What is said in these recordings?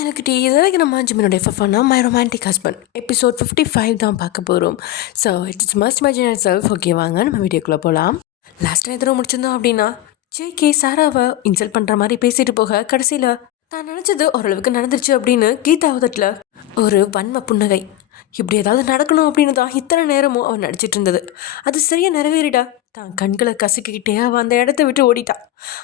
எனக்கு இதுவரைக்கு நம்ம ஜிமினோட எஃப்எஃப்னா மை ரொமான்டிக் ஹஸ்பண்ட் எபிசோட் 55 தான் பார்க்க போகிறோம். So it's must imagine self. Okay, வாங்க நம்ம வீடியோக்குள்ளே போகலாம். லாஸ்ட்டாக எதிரும் முடிச்சிருந்தோம் அப்படின்னா ஜேகே சாராவை இன்சல்ட் பண்ணுற மாதிரி பேசிட்டு போக கடைசியில் தான் நினச்சது ஓரளவுக்கு நடந்துருச்சு அப்படின்னு கீதா உதட்டில் ஒரு வன்ம புன்னகை. இப்படி ஏதாவது நடக்கணும் அப்படின்னு தான் இத்தனை நேரமும் அவன் நடிச்சிட்டு இருந்தது. அது சரியாக நிறைவேறிடா. தான் கண்களை கசக்கிக்கிட்டே அவள் அந்த இடத்த விட்டு ஓடிட்டா.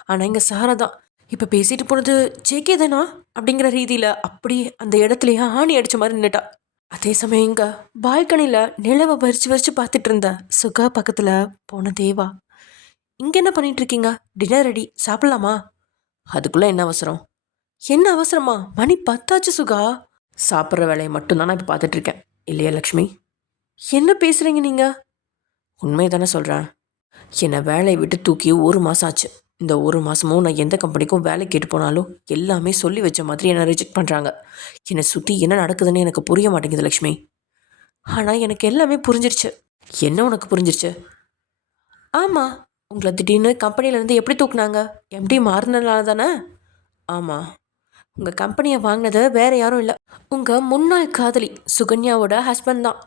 ஆனால் இங்கே சாரா தான் இப்போ பேசிட்டு போனது ஜேகே தானா அப்படிங்கிற ரீதியில் அப்படியே அந்த இடத்துலையே ஆணி அடித்த மாதிரி நின்றுட்டா. அதே சமயம் இங்கே பால்கனியில் நிலவை வரிச்சு வரிச்சு பார்த்துட்டு இருந்த சுகா பக்கத்தில் போன தேவா, இங்கே என்ன பண்ணிட்டு இருக்கீங்க? டின்னர் ரெடி, சாப்பிட்லாமா? அதுக்குள்ளே என்ன அவசரம்? என்ன அவசரமா? மணி 10 சுகா. சாப்பிட்ற வேலையை மட்டும்தான் நான் இப்போ பார்த்துட்ருக்கேன் இல்லையா லக்ஷ்மி? என்ன பேசுகிறீங்க நீங்கள்? உண்மையை தானே சொல்கிறேன். என்னை வேலையை விட்டு தூக்கி 1 மாதம் ஆச்சு. இந்த 1 மாதமும் நான் எந்த கம்பெனிக்கும் வேலை கேட்டு போனாலும் எல்லாமே சொல்லி வச்ச மாதிரி என்னை ரிஜெக்ட் பண்ணுறாங்க. என்னை சுற்றி என்ன நடக்குதுன்னு எனக்கு புரிய மாட்டேங்குது லக்ஷ்மி. ஆனால் எனக்கு எல்லாமே புரிஞ்சிருச்சு. என்ன உனக்கு புரிஞ்சிருச்சு? ஆமாம், உங்களை திடீர்னு கம்பெனியிலேருந்து எப்படி தூக்குனாங்க? எம்டி மாறினால தானே? ஆமாம், உங்கள் கம்பெனியை வாங்கினது வேறு யாரும் இல்லை, உங்கள் முன்னாள் காதலி சுகன்யாவோட ஹஸ்பண்ட் தான்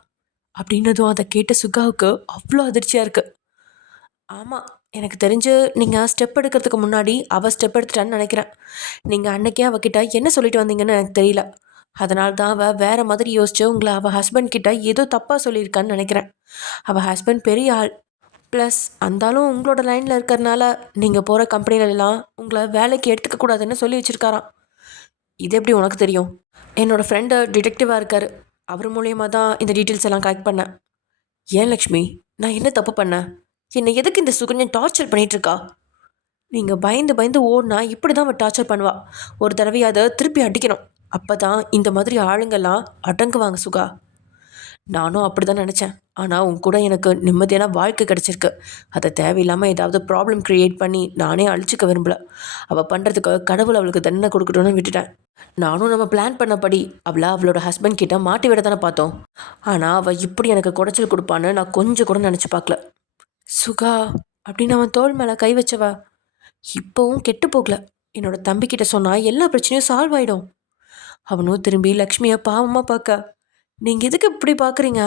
அப்படின்னதும் அதை கேட்ட சுகாவுக்கு அவ்வளோ அதிர்ச்சியாக இருக்குது. ஆமாம், எனக்கு தெரிஞ்சு நீங்கள் ஸ்டெப் எடுக்கிறதுக்கு முன்னாடி அவள் ஸ்டெப் எடுத்துட்டான்னு நினைக்கிறேன். நீங்கள் அன்னைக்கே அவகிட்ட என்ன சொல்லிட்டு வந்தீங்கன்னு எனக்கு தெரியல. அதனால தான் அவள் வேறு மாதிரி யோசிச்சு உங்களை அவள் ஹஸ்பண்ட் கிட்ட ஏதோ தப்பாக சொல்லியிருக்கான்னு நினைக்கிறேன். அவள் ஹஸ்பண்ட் பெரிய ஆள், ப்ளஸ் அந்தாலும் உங்களோட லைனில் இருக்கிறதுனால நீங்கள் போகிற கம்பெனிலெல்லாம் உங்களை வேலைக்கு எடுத்துக்க கூடாதுன்னு சொல்லி வச்சுருக்காராம். இது எப்படி உனக்கு தெரியும்? என்னோடய ஃப்ரெண்டு டிடெக்டிவாக இருக்கார், அவர் மூலியமாக தான் இந்த டீட்டெயில்ஸ் எல்லாம் கலெக்ட் பண்ணேன். ஏன் லக்ஷ்மி, நான் என்ன தப்பு பண்ணேன்? என்னை எதுக்கு இந்த சுகன்யன் டார்ச்சர் பண்ணிகிட்ருக்கா? நீங்கள் பயந்து பயந்து ஓடினா இப்படி தான் அவள் டார்ச்சர் பண்ணுவாள். ஒரு தடவை அதை திருப்பி அடிக்கணும், அப்போ தான் இந்த மாதிரி ஆளுங்கள்லாம் அடங்குவாங்க சுகா. நானும் அப்படி தான் நினச்சேன். ஆனால் உன் கூட எனக்கு நிம்மதியான வாழ்க்கை கிடச்சிருக்கு. அதை தேவையில்லாமல் ஏதாவது ப்ராப்ளம் க்ரியேட் பண்ணி நானே அழிச்சிக்க விரும்பலை. அவள் பண்ணுறதுக்கு கடவுள் அவளுக்கு தண்டனை கொடுக்கணும்னு விட்டுட்டேன். நானும் நம்ம பிளான் பண்ணபடி அவளை அவளோட ஹஸ்பண்ட் கிட்ட மாட்டி விட தானே பார்த்தோம். ஆனால் அவள் இப்படி எனக்கு குடைச்சல் கொடுப்பான்னு நான் கொஞ்சம் கூட நினச்சி பார்க்கல. சுகா அப்படின்னு அவன் தோள் மேலே கை வச்சவ இப்போவும் கெட்டு போகல. என்னோட தம்பிக்கிட்ட சொன்னால் எல்லா பிரச்சனையும் சால்வ் ஆகிடும். அவனும் திரும்பி லக்ஷ்மியை பாவமாக பார்க்க, நீங்கள் எதுக்கு இப்படி பார்க்குறீங்க?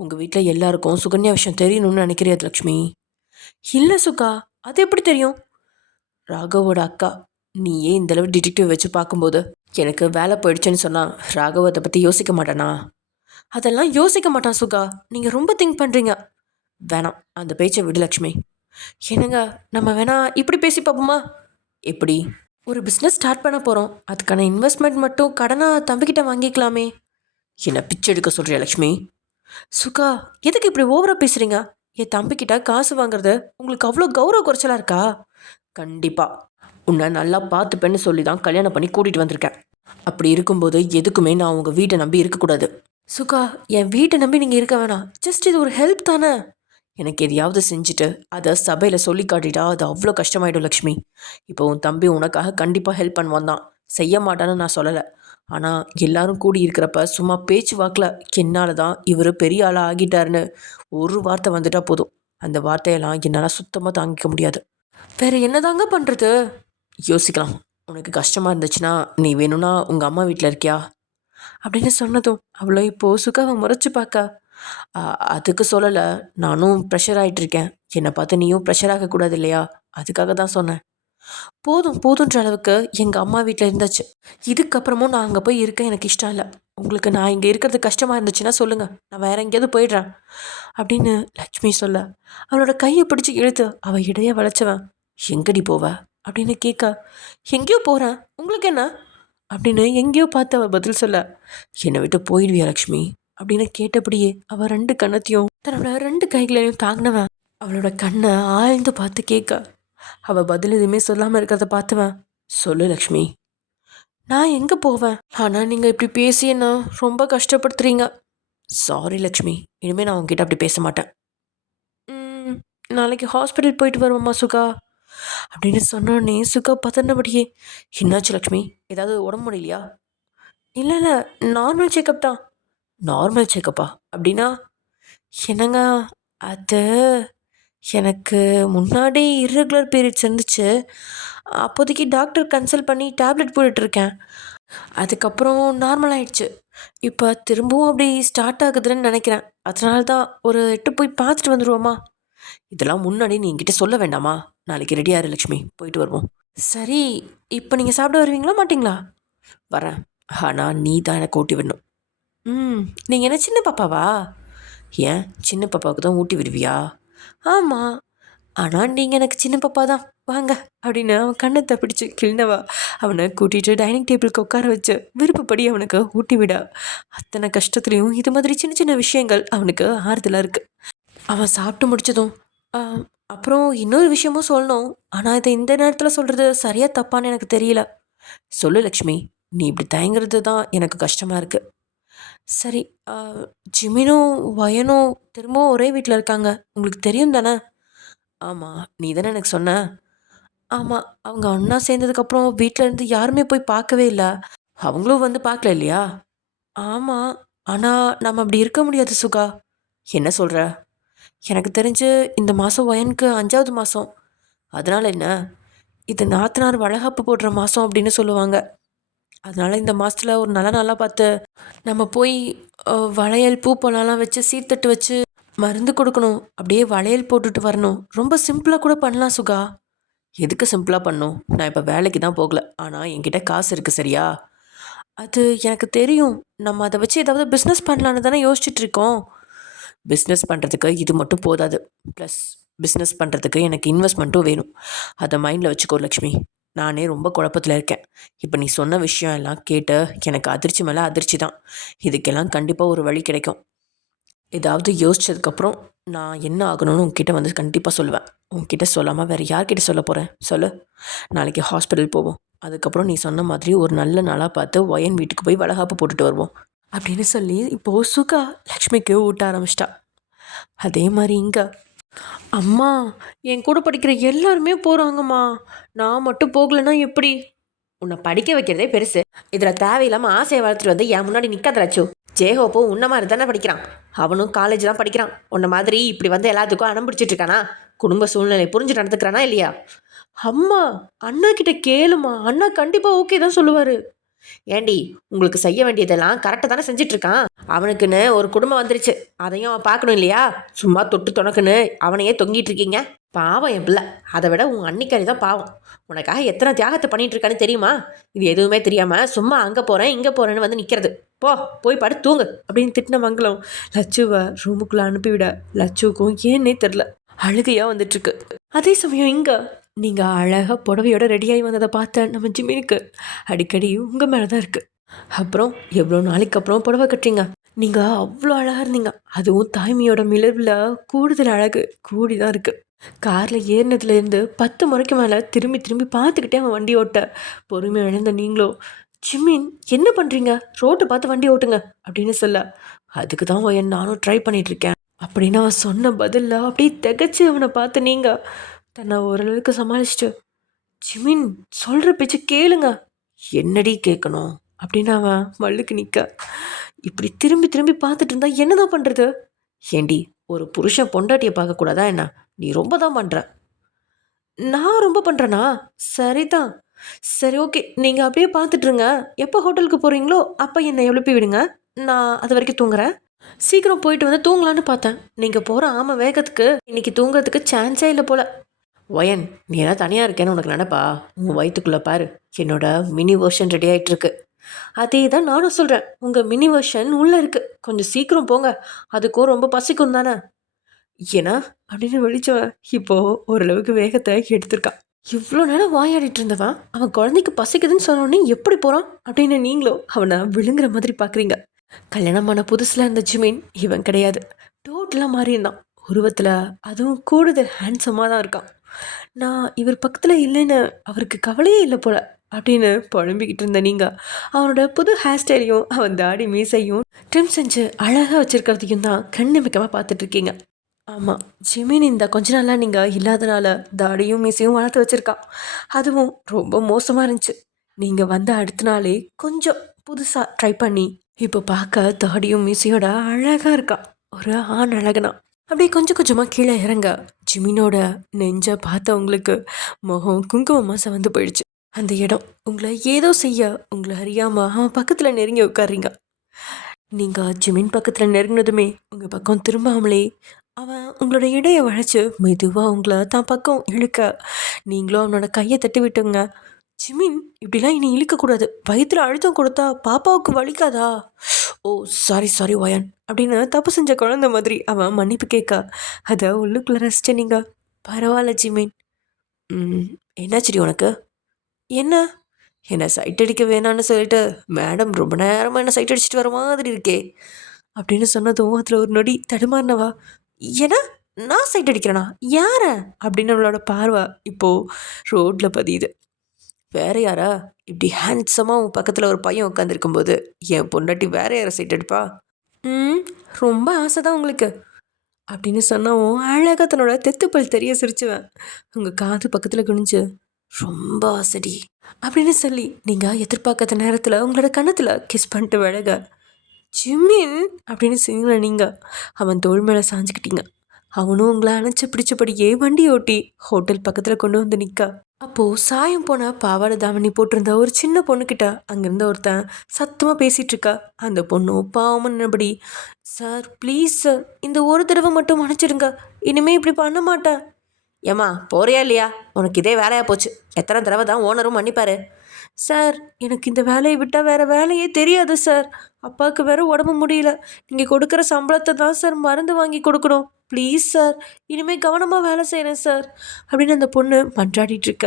உங்கள் வீட்டில் எல்லாருக்கும் சுகன்யா விஷயம் தெரியணும்னு நினைக்கிறியா லக்ஷ்மி? இல்லை சுகா, அது எப்படி தெரியும்? ராகவோட அக்கா நீயே இந்தளவு டிடெக்டிவ் வச்சு பார்க்கும்போது எனக்கு வேலை போயிடுச்சுன்னு சொன்னால் ராகவ் அதை பற்றி யோசிக்க மாட்டானா? அதெல்லாம் யோசிக்க மாட்டான் சுகா, நீங்கள் ரொம்ப திங்க் பண்ணுறீங்க. வேணாம், அந்த பேச்சை விடு லக்ஷ்மி. என்னங்க, நம்ம வேணா இப்படி பேசி பார்ப்போமா? எப்படி? ஒரு பிஸ்னஸ் ஸ்டார்ட் பண்ண போகிறோம், அதுக்கான இன்வெஸ்ட்மெண்ட் மட்டும் கடனாக தம்பிக்கிட்ட வாங்கிக்கலாமே. என்ன பிச்சை எடுக்க சொல்கிறியா லக்ஷ்மி? சுகா, எதுக்கு இப்படி ஓவராக பேசுகிறீங்க? என் தம்பிக்கிட்ட காசு வாங்குறது உங்களுக்கு அவ்வளோ கௌரவ குறைச்சலாக இருக்கா? கண்டிப்பாக உன்னை நல்லா பார்த்துப்பேன்னு சொல்லி தான் கல்யாணம் பண்ணி கூட்டிகிட்டு வந்திருக்கேன். அப்படி இருக்கும்போது எதுக்குமே நான் உங்கள் வீட்டை நம்பி இருக்கக்கூடாது. சுகா, என் வீட்டை நம்பி நீங்கள் இருக்க வேணாம். ஜஸ்ட் இது ஒரு ஹெல்ப் தானே. எனக்கு எதையாவது செஞ்சுட்டு அதை சபையில் சொல்லி காட்டிட்டா அது அவ்வளோ கஷ்டமாயிடும் லக்ஷ்மி. இப்போ உன் தம்பி உனக்காக கண்டிப்பாக ஹெல்ப் பண்ணுவான் தான், செய்ய மாட்டான்னு நான் சொல்லலை. ஆனால் எல்லாரும் கூடி இருக்கிறப்ப சும்மா பேச்சு வாக்கில் என்னால் தான் இவர் பெரிய ஆளாக ஆகிட்டாருன்னு ஒரு வார்த்தை வந்துட்டா போதும், அந்த வார்த்தையெல்லாம் என்னால் சுத்தமாக தாங்கிக்க முடியாது. வேறு என்ன தாங்க பண்ணுறது? யோசிக்கலாம். உனக்கு கஷ்டமாக இருந்துச்சுன்னா நீ வேணும்னா உங்கள் அம்மா வீட்டில் இருக்கியா அப்படின்னு சொன்னதும் அவ்வளோ இப்போது சுகாவை முறைச்சி பார்க்க, அதுக்கு சொல்லலை, நானும் ப்ரெஷர் ஆகிட்டுருக்கேன், என்னை பார்த்து நீயும் ப்ரெஷர் ஆகக்கூடாது இல்லையா, அதுக்காக தான் சொன்னேன். போதும் போதுன்ற அளவுக்கு எங்கள் அம்மா வீட்டில் இருந்தாச்சு. இதுக்கப்புறமும் நான் அங்கே போய் இருக்க எனக்கு இஷ்டம் இல்லை. உங்களுக்கு நான் இங்கே இருக்கிறது கஷ்டமாக இருந்துச்சுன்னா சொல்லுங்கள், நான் வேறு எங்கேயாவது போயிடுறேன் அப்படின்னு லக்ஷ்மி சொல்ல, அவளோட கையை பிடிச்சி இழுத்து அவள் இடையே வளைச்சவன், எங்கடி போவ அப்படின்னு கேட்க, எங்கேயோ போகிறேன், உங்களுக்கு என்ன அப்படின்னு எங்கேயோ பார்த்து அவள் பதில் சொல்ல, என்னை விட்டு போயிடுவியா லக்ஷ்மி அப்படின்னு கேட்டபடியே அவள் 2 கண்ணத்தையும் தன்னோட 2 கைகளையும் தாங்கினவன் அவளோட கண்ணை ஆழ்ந்து பார்த்து கேட்க, அவள் பதில் எதுவுமே சொல்லாமல் இருக்கிறத பார்த்துவன், சொல்லு லக்ஷ்மி. நான் எங்கே போவேன்? ஆனால் நீங்கள் இப்படி பேசி என்ன ரொம்ப கஷ்டப்படுத்துறீங்க. சாரி லக்ஷ்மி, இனிமேல் நான் உங்ககிட்ட அப்படி பேச மாட்டேன். நாளைக்கு ஹாஸ்பிட்டல் போயிட்டு வருவோம்மா சுகா அப்படின்னு சொன்னோடனே சுகா பதறினபடியே, என்னாச்சு லக்ஷ்மி, ஏதாவது உடம்பு முடியலையா? இல்லை இல்லை, நார்மல் செக்கப் தான். நார்மல் செக்கப்பா அப்படின்னா? என்னங்க, அது எனக்கு முன்னாடி இர்ரெகுலர் பீரியட்ஸ் இருந்துச்சு. அப்போதைக்கு டாக்டர் கன்சல்ட் பண்ணி டேப்லெட் போட்டுட்ருக்கேன். அதுக்கப்புறம் நார்மல் ஆயிடுச்சு. இப்போ திரும்பவும் அப்படி ஸ்டார்ட் ஆகுதுன்னு நினைக்கிறேன். அதனால தான் ஒரு எட்டு போய் பார்த்துட்டு வந்துருவோமா? இதெல்லாம் முன்னாடி நீ என்கிட்ட சொல்ல வேண்டாமா? நாளைக்கு ரெடியா இரு லக்ஷ்மி, போயிட்டு வருவோம். சரி, இப்போ நீங்கள் சாப்பிட வருவீங்களா மாட்டீங்களா? வரேன். ஆனா நீ தான் எனக்கு ஊட்டி விடணும். நீங்கள் என்ன சின்ன பாப்பாவா? ஏன் சின்ன பாப்பாவுக்கு தான் ஊட்டி விடுவியா? ஆமாம். ஆனால் நீங்கள் எனக்கு சின்ன பாப்பா தான், வாங்க அப்படின்னு அவன் கண்ணத்தை பிடிச்சி கிள்னவா அவனை கூட்டிகிட்டு டைனிங் டேபிளுக்கு உட்கார வச்சு விருப்பப்படி அவனுக்கு ஊட்டி விட. அத்தனை கஷ்டத்துலேயும் இது மாதிரி சின்ன சின்ன விஷயங்கள் அவனுக்கு ஆறுதலாக இருக்குது. அவன் சாப்பிட்டு முடிச்சதும் "ஆ, அப்புறம் இன்னொரு விஷயமும் சொல்லணும். ஆனால் இதை இந்த நேரத்தில் சொல்கிறது சரியா தப்பான்னு எனக்கு தெரியல." சொல்லு லக்ஷ்மி, நீ இப்படி தயங்குறது தான் எனக்கு கஷ்டமாக இருக்குது. சரி, ஆ, ஜிமினும் வயனும் திரும்பவும் ஒரே வீட்டில் இருக்காங்க, உங்களுக்கு தெரியும் தானே? ஆமாம், நீ தானே எனக்கு சொன்ன. ஆமாம், அவங்க ஒன்றா சேர்ந்ததுக்கப்புறம் வீட்டில் இருந்து யாருமே போய் பார்க்கவே இல்லை. அவங்களும் வந்து பார்க்கல இல்லையா? ஆமாம், ஆனால் நம்ம அப்படி இருக்க முடியாது சுகா. என்ன சொல்கிற? எனக்கு தெரிஞ்சு இந்த மாதம் வயனுக்கு 5வது மாதம். அதனால் என்ன? இது நாத்தனார் வளகாப்பு போடுற மாதம் அப்படின்னு சொல்லுவாங்க. அதனால் இந்த மாதத்தில் ஒரு நல்ல நாளாக பார்த்து நம்ம போய் வளையல் பூ பழம்லாம் வச்சு சீர்தட்டு வச்சு மருந்து கொடுக்கணும். அப்படியே வளையல் போட்டுட்டு வரணும். ரொம்ப சிம்பிளாக கூட பண்ணலாம் சுகா. எதுக்கு சிம்பிளாக பண்ணும்? நான் இப்போ வேலைக்கு தான் போகல, ஆனால் என்கிட்ட காசு இருக்குது சரியா? அது எனக்கு தெரியும். நம்ம அதை வச்சு ஏதாவது பிஸ்னஸ் பண்ணலான்னு தானே யோசிச்சுட்டு இருக்கோம். பிஸ்னஸ் பண்ணுறதுக்கு இது மட்டும் போதாது. ப்ளஸ் பிஸ்னஸ் பண்ணுறதுக்கு எனக்கு இன்வெஸ்ட்மெண்ட்டும் வேணும். அதை மைண்டில் வச்சுக்கோ லக்ஷ்மி. நானே ரொம்ப குழப்பத்தில் இருக்கேன். இப்போ நீ சொன்ன விஷயம் எல்லாம் கேட்டு எனக்கு அதிர்ச்சி மேலே அதிர்ச்சி தான். இதுக்கெல்லாம் கண்டிப்பாக ஒரு வழி கிடைக்கும். ஏதாவது யோசிச்சதுக்கப்புறம் நான் என்ன ஆகணும்னு உங்ககிட்ட வந்து கண்டிப்பாக சொல்லுவேன். உங்ககிட்ட சொல்லாமல் வேறு யார்கிட்ட சொல்ல போகிறேன் சொல்லு? நாளைக்கு ஹாஸ்பிட்டல் போவோம். அதுக்கப்புறம் நீ சொன்ன மாதிரி ஒரு நல்ல நாளாக பார்த்து ஒயன் வீட்டுக்கு போய் வளகாப்பு போட்டுட்டு வருவோம் அப்படின்னு சொல்லி இப்போது சுகா லக்ஷ்மிக்கு ஊட்ட ஆரம்பிச்சிட்டா. அதே மாதிரி இங்கே அம்மா, என் கூட படிக்கிற எல்லாருமே போகிறாங்கம்மா, நான் மட்டும் போகலைன்னா எப்படி? உன்னை படிக்க வைக்கிறதே பெருசு, இதில் தேவையில்லாமல் ஆசையை வளர்த்துட்டு வந்து என் முன்னாடி நிற்காதராச்சு. ஜேஹோப்போ உன்ன மாதிரி தானே படிக்கிறான். அவனும் காலேஜ் தான் படிக்கிறான். உன்ன மாதிரி இப்படி வந்து எல்லாத்துக்கும் அடம் பிடிச்சிட்டு இருக்கானா? குடும்ப சூழ்நிலை புரிஞ்சு நடந்துக்கிறானா இல்லையா? அம்மா, அண்ணா கிட்ட கேளுமா, அண்ணா கண்டிப்பாக ஓகே தான் சொல்லுவார். ஏண்டி, உங்களுக்கு செய்ய வேண்டியதெல்லாம் கரெக்டாக தானே செஞ்சிட்டு இருக்கான். அவனுக்குன்னு ஒரு குடும்பம் வந்துருச்சு, அதையும் அவன் பார்க்கணும் இல்லையா? சும்மா தொட்டு தொணக்குன்னு அவனையே தொங்கிட்டு இருக்கீங்க. பாவம் என் பிள்ளை. அதை விட உன் அன்னிக்கறி தான் பாவம். உனக்காக எத்தனை தியாகத்தை பண்ணிட்டு இருக்கான்னு தெரியுமா? இது எதுவுமே தெரியாமல் சும்மா அங்கே போகிறேன் இங்கே போகிறேன்னு வந்து நிற்கிறது. போய் படு தூங்கு அப்படின்னு திட்டின மங்களம் லட்சுவை ரூமுக்குள்ளே அனுப்பிவிட லட்சுவுக்கும் ஏன்னே தெரில அழுகையாக வந்துட்டுருக்கு. அதே சமயம் இங்கே நீங்கள் அழகாக புடவையோட ரெடியாகி வந்ததை பார்த்த நம்ம ஜிமினுக்கு அடிக்கடி உங்கள் மேலே தான் இருக்குது. அப்புறம் எவ்வளோ நாளைக்கு அப்புறம் புடவை கட்டுறீங்க? நீங்கள் அவ்வளோ அழகாக இருந்தீங்க. அதுவும் தாய்மையோட மிளவில் கூடுதல் அழகு கூடி தான் இருக்குது. காரில் ஏறினதுலேருந்து 10 முறைக்கு மேலே திரும்பி திரும்பி பார்த்துக்கிட்டே அவன் வண்டி ஓட்ட பொறுமை இழந்த நீங்களும், ஜிமின் என்ன பண்ணுறீங்க, ரோட்டை பார்த்து வண்டி ஓட்டுங்க அப்படின்னு சொல்ல, அதுக்கு தான் நானும் ட்ரை பண்ணிகிட்ருக்கேன் அப்படின்னு அவன் சொன்ன பதிலில் அப்படியே திகச்சு அவனை பார்த்து நீங்கள் தன்னை ஓரளவுக்கு சமாளிச்சிட்டு, ஜிமின் சொல்கிற பேச்சு கேளுங்க. என்னடி கேட்கணும் அப்படின்னு அவன் மல்லுக்கு நிற்க, இப்படி திரும்பி திரும்பி பார்த்துட்டு இருந்தா என்னதான் பண்ணுறது? ஏண்டி, ஒரு புருஷன் பொண்டாட்டியை பார்க்கக்கூடாதா என்ன? நீ ரொம்ப தான் பண்ணுற. நான் ரொம்ப பண்ணுறேனா? சரிதான். சரி, ஓகே, நீங்கள் அப்படியே பார்த்துட்ருங்க. எப்போ ஹோட்டலுக்கு போகிறீங்களோ அப்போ என்னை எழுப்பி விடுங்க. நான் அது வரைக்கும் தூங்குறேன். சீக்கிரம் போயிட்டு வந்து தூங்கலான்னு பார்த்தேன். நீங்கள் போகிற ஆமாம் வேகத்துக்கு இன்னைக்கு தூங்குறதுக்கு சான்ஸே இல்லை போல். ஒயன், நீ என்ன தனியாக இருக்கேன்னு உனக்கு நினப்பா? உங்கள் வயிற்றுக்குள்ளே பாரு, என்னோட மினி வெர்ஷன் ரெடி ஆகிட்டுருக்கு. அதே தான் நானும் சொல்கிறேன். உங்கள் மினி வெர்ஷன் உள்ளே இருக்குது. கொஞ்சம் சீக்கிரம் போங்க, அதுக்கும் ரொம்ப பசிக்கும் தானே. ஏன்னா அப்படின்னு வெளிச்சவன் இப்போது ஓரளவுக்கு வேகத்தை எடுத்திருக்கான். இவ்வளோ நேரம் வாயாடிட்டு இருந்தவன் அவன் குழந்தைக்கு பசிக்குதுன்னு சொன்னோடனே எப்படி போகிறான் அப்படின்னு நீங்களும் அவனை விழுங்குற மாதிரி பார்க்குறீங்க. கல்யாணமான புதுசில் இருந்த ஜிமின் இவன் கிடையாது. டோட்டலாக மாறி இருந்தான் உருவத்தில். அதுவும் கூடுதல் ஹேண்ட்ஸமாக தான் இருக்கான். நான் இவர் பக்கத்தில் இல்லைன்னு அவருக்கு கவலையே இல்லை போல அப்படின்னு புழம்பிக்கிட்டு இருந்த நீங்கள் அவனோட புது ஹேர் ஸ்டைலையும் அவன் தாடி மீசையும் ட்ரிம் செஞ்சு அழகாக வச்சுருக்கிறதையும் தான் கண்ணிமிக்கமாக பார்த்துட்ருக்கீங்க. ஆமாம், ஜிமின் இந்த கொஞ்ச நாளாக நீங்கள் இல்லாதனால தாடியும் மீசையும் வளர்த்து வச்சுருக்கான். அதுவும் ரொம்ப மோசமாக இருந்துச்சு. நீங்கள் வந்த அடுத்த நாளே கொஞ்சம் புதுசாக ட்ரை பண்ணி இப்போ பார்க்க தாடியும் மீசையோட அழகாக இருக்கான். ஒரு ஆண் அழகனா அப்படியே கொஞ்சம் கொஞ்சமாக கீழே இறங்க ஜிமினோட நெஞ்சை பார்த்தவங்களுக்கு முகம் குங்குமமாக செவந்து போயிடுச்சு. அந்த இடம் உங்களை ஏதோ செய்ய உங்களை அறியாமல் அவன் பக்கத்தில் நெருங்கி உட்கார்றீங்க. நீங்கள் ஜிமின் பக்கத்தில் நெருங்கினதுமே உங்கள் பக்கம் திரும்பாமலே அவன் உங்களோட இடையை வளைச்சு மெதுவாக உங்களை தான் பக்கம் இழுக்க நீங்களும் அவனோட கையை தட்டி விட்டுங்க. ஜிமின், இப்படிலாம் இனி இழுக்கக்கூடாது, வயிற்றுல அழுத்தம் கொடுத்தா பாப்பாவுக்கு வலிக்காதா? ஓ, சாரி சாரி ஒயன் அப்படின்னு தப்பு செஞ்ச குழந்தை மாதிரி அவன் மன்னிப்பு கேட்க அதை உள்ளுக்குள்ளே ரசிச்ச நீங்கள். பரவாயில்ல ஜிமின். ம், என்னாச்சுடி உனக்கு? என்ன? என்ன சைட் அடிக்க வேணான்னு சொல்லிட்டு மேடம் ரொம்ப நேரமாக என்ன சைட் அடிச்சுட்டு வர மாதிரி இருக்கே அப்படின்னு சொன்னதும் அதில் ஒரு நொடி தடுமாறினவா, ஏன்னா நான் சைட் அடிக்கிறேனா? யார? அப்படின்னு அவளோட பார்வை இப்போது ரோட்டில் பதியுது. வேற யாரா? இப்படி ஹேண்ட்ஸமாக உன் பக்கத்தில் ஒரு பையன் உட்காந்துருக்கும்போது என் பொண்டாட்டி வேற யாரை சைட் அடிப்பா? ம், ரொம்ப ஆசை தான் உங்களுக்கு அப்படின்னு சொன்னவும் அழகாக தன்னோட தெத்துப்பல் தெரிய சிரிச்சுவேன். உங்கள் காது பக்கத்தில் குனிஞ்சு ரொம்ப ஆசைடி அப்படின்னு சொல்லி நீங்கள் எதிர்பார்க்காத நேரத்தில் உங்களோட கன்னத்தில் கிஸ் பண்ணிட்டு விலக ஜிம்மின் அப்படின்னு சிங்கின நீங்கள் அவன் தோள் மேலே சாஞ்சுக்கிட்டீங்க. அவனும் உங்களை அணைச்சி பிடிச்சபடியே வண்டி ஓட்டி ஹோட்டல் பக்கத்தில் கொண்டு வந்து நிற்க அப்போது சாயம் போன பாவாடை தாவணி போட்டிருந்த ஒரு சின்ன பொண்ணுக்கிட்ட அங்கேருந்து ஒருத்தன் சத்தமாக பேசிகிட்டு இருக்கா. அந்த பொண்ணு பாவம்னபடி, சார் ப்ளீஸ் சார், இந்த ஒரு தடவை மட்டும் மன்னிச்சிடுங்க, இனிமேல் இப்படி பண்ண மாட்டேன். ஏம்மா போறியா இல்லையா? உனக்கு இதே வேலையாக போச்சு, எத்தனை தடவை தான் ஓனரும் மன்னிப்பாரு? சார், எனக்கு இந்த வேலையை விட்டால் வேறு வேலையே தெரியாது சார். அப்பாவுக்கு வேறு உடம்பு முடியல, நீங்கள் கொடுக்குற சம்பளத்தை தான் சார் மருந்து வாங்கி கொடுக்கணும். ப்ளீஸ் சார், இனிமேல் கவனமாக வேலை செய்கிறேன் சார் அப்படின்னு அந்த பொண்ணு மன்றாடிட்டுருக்க.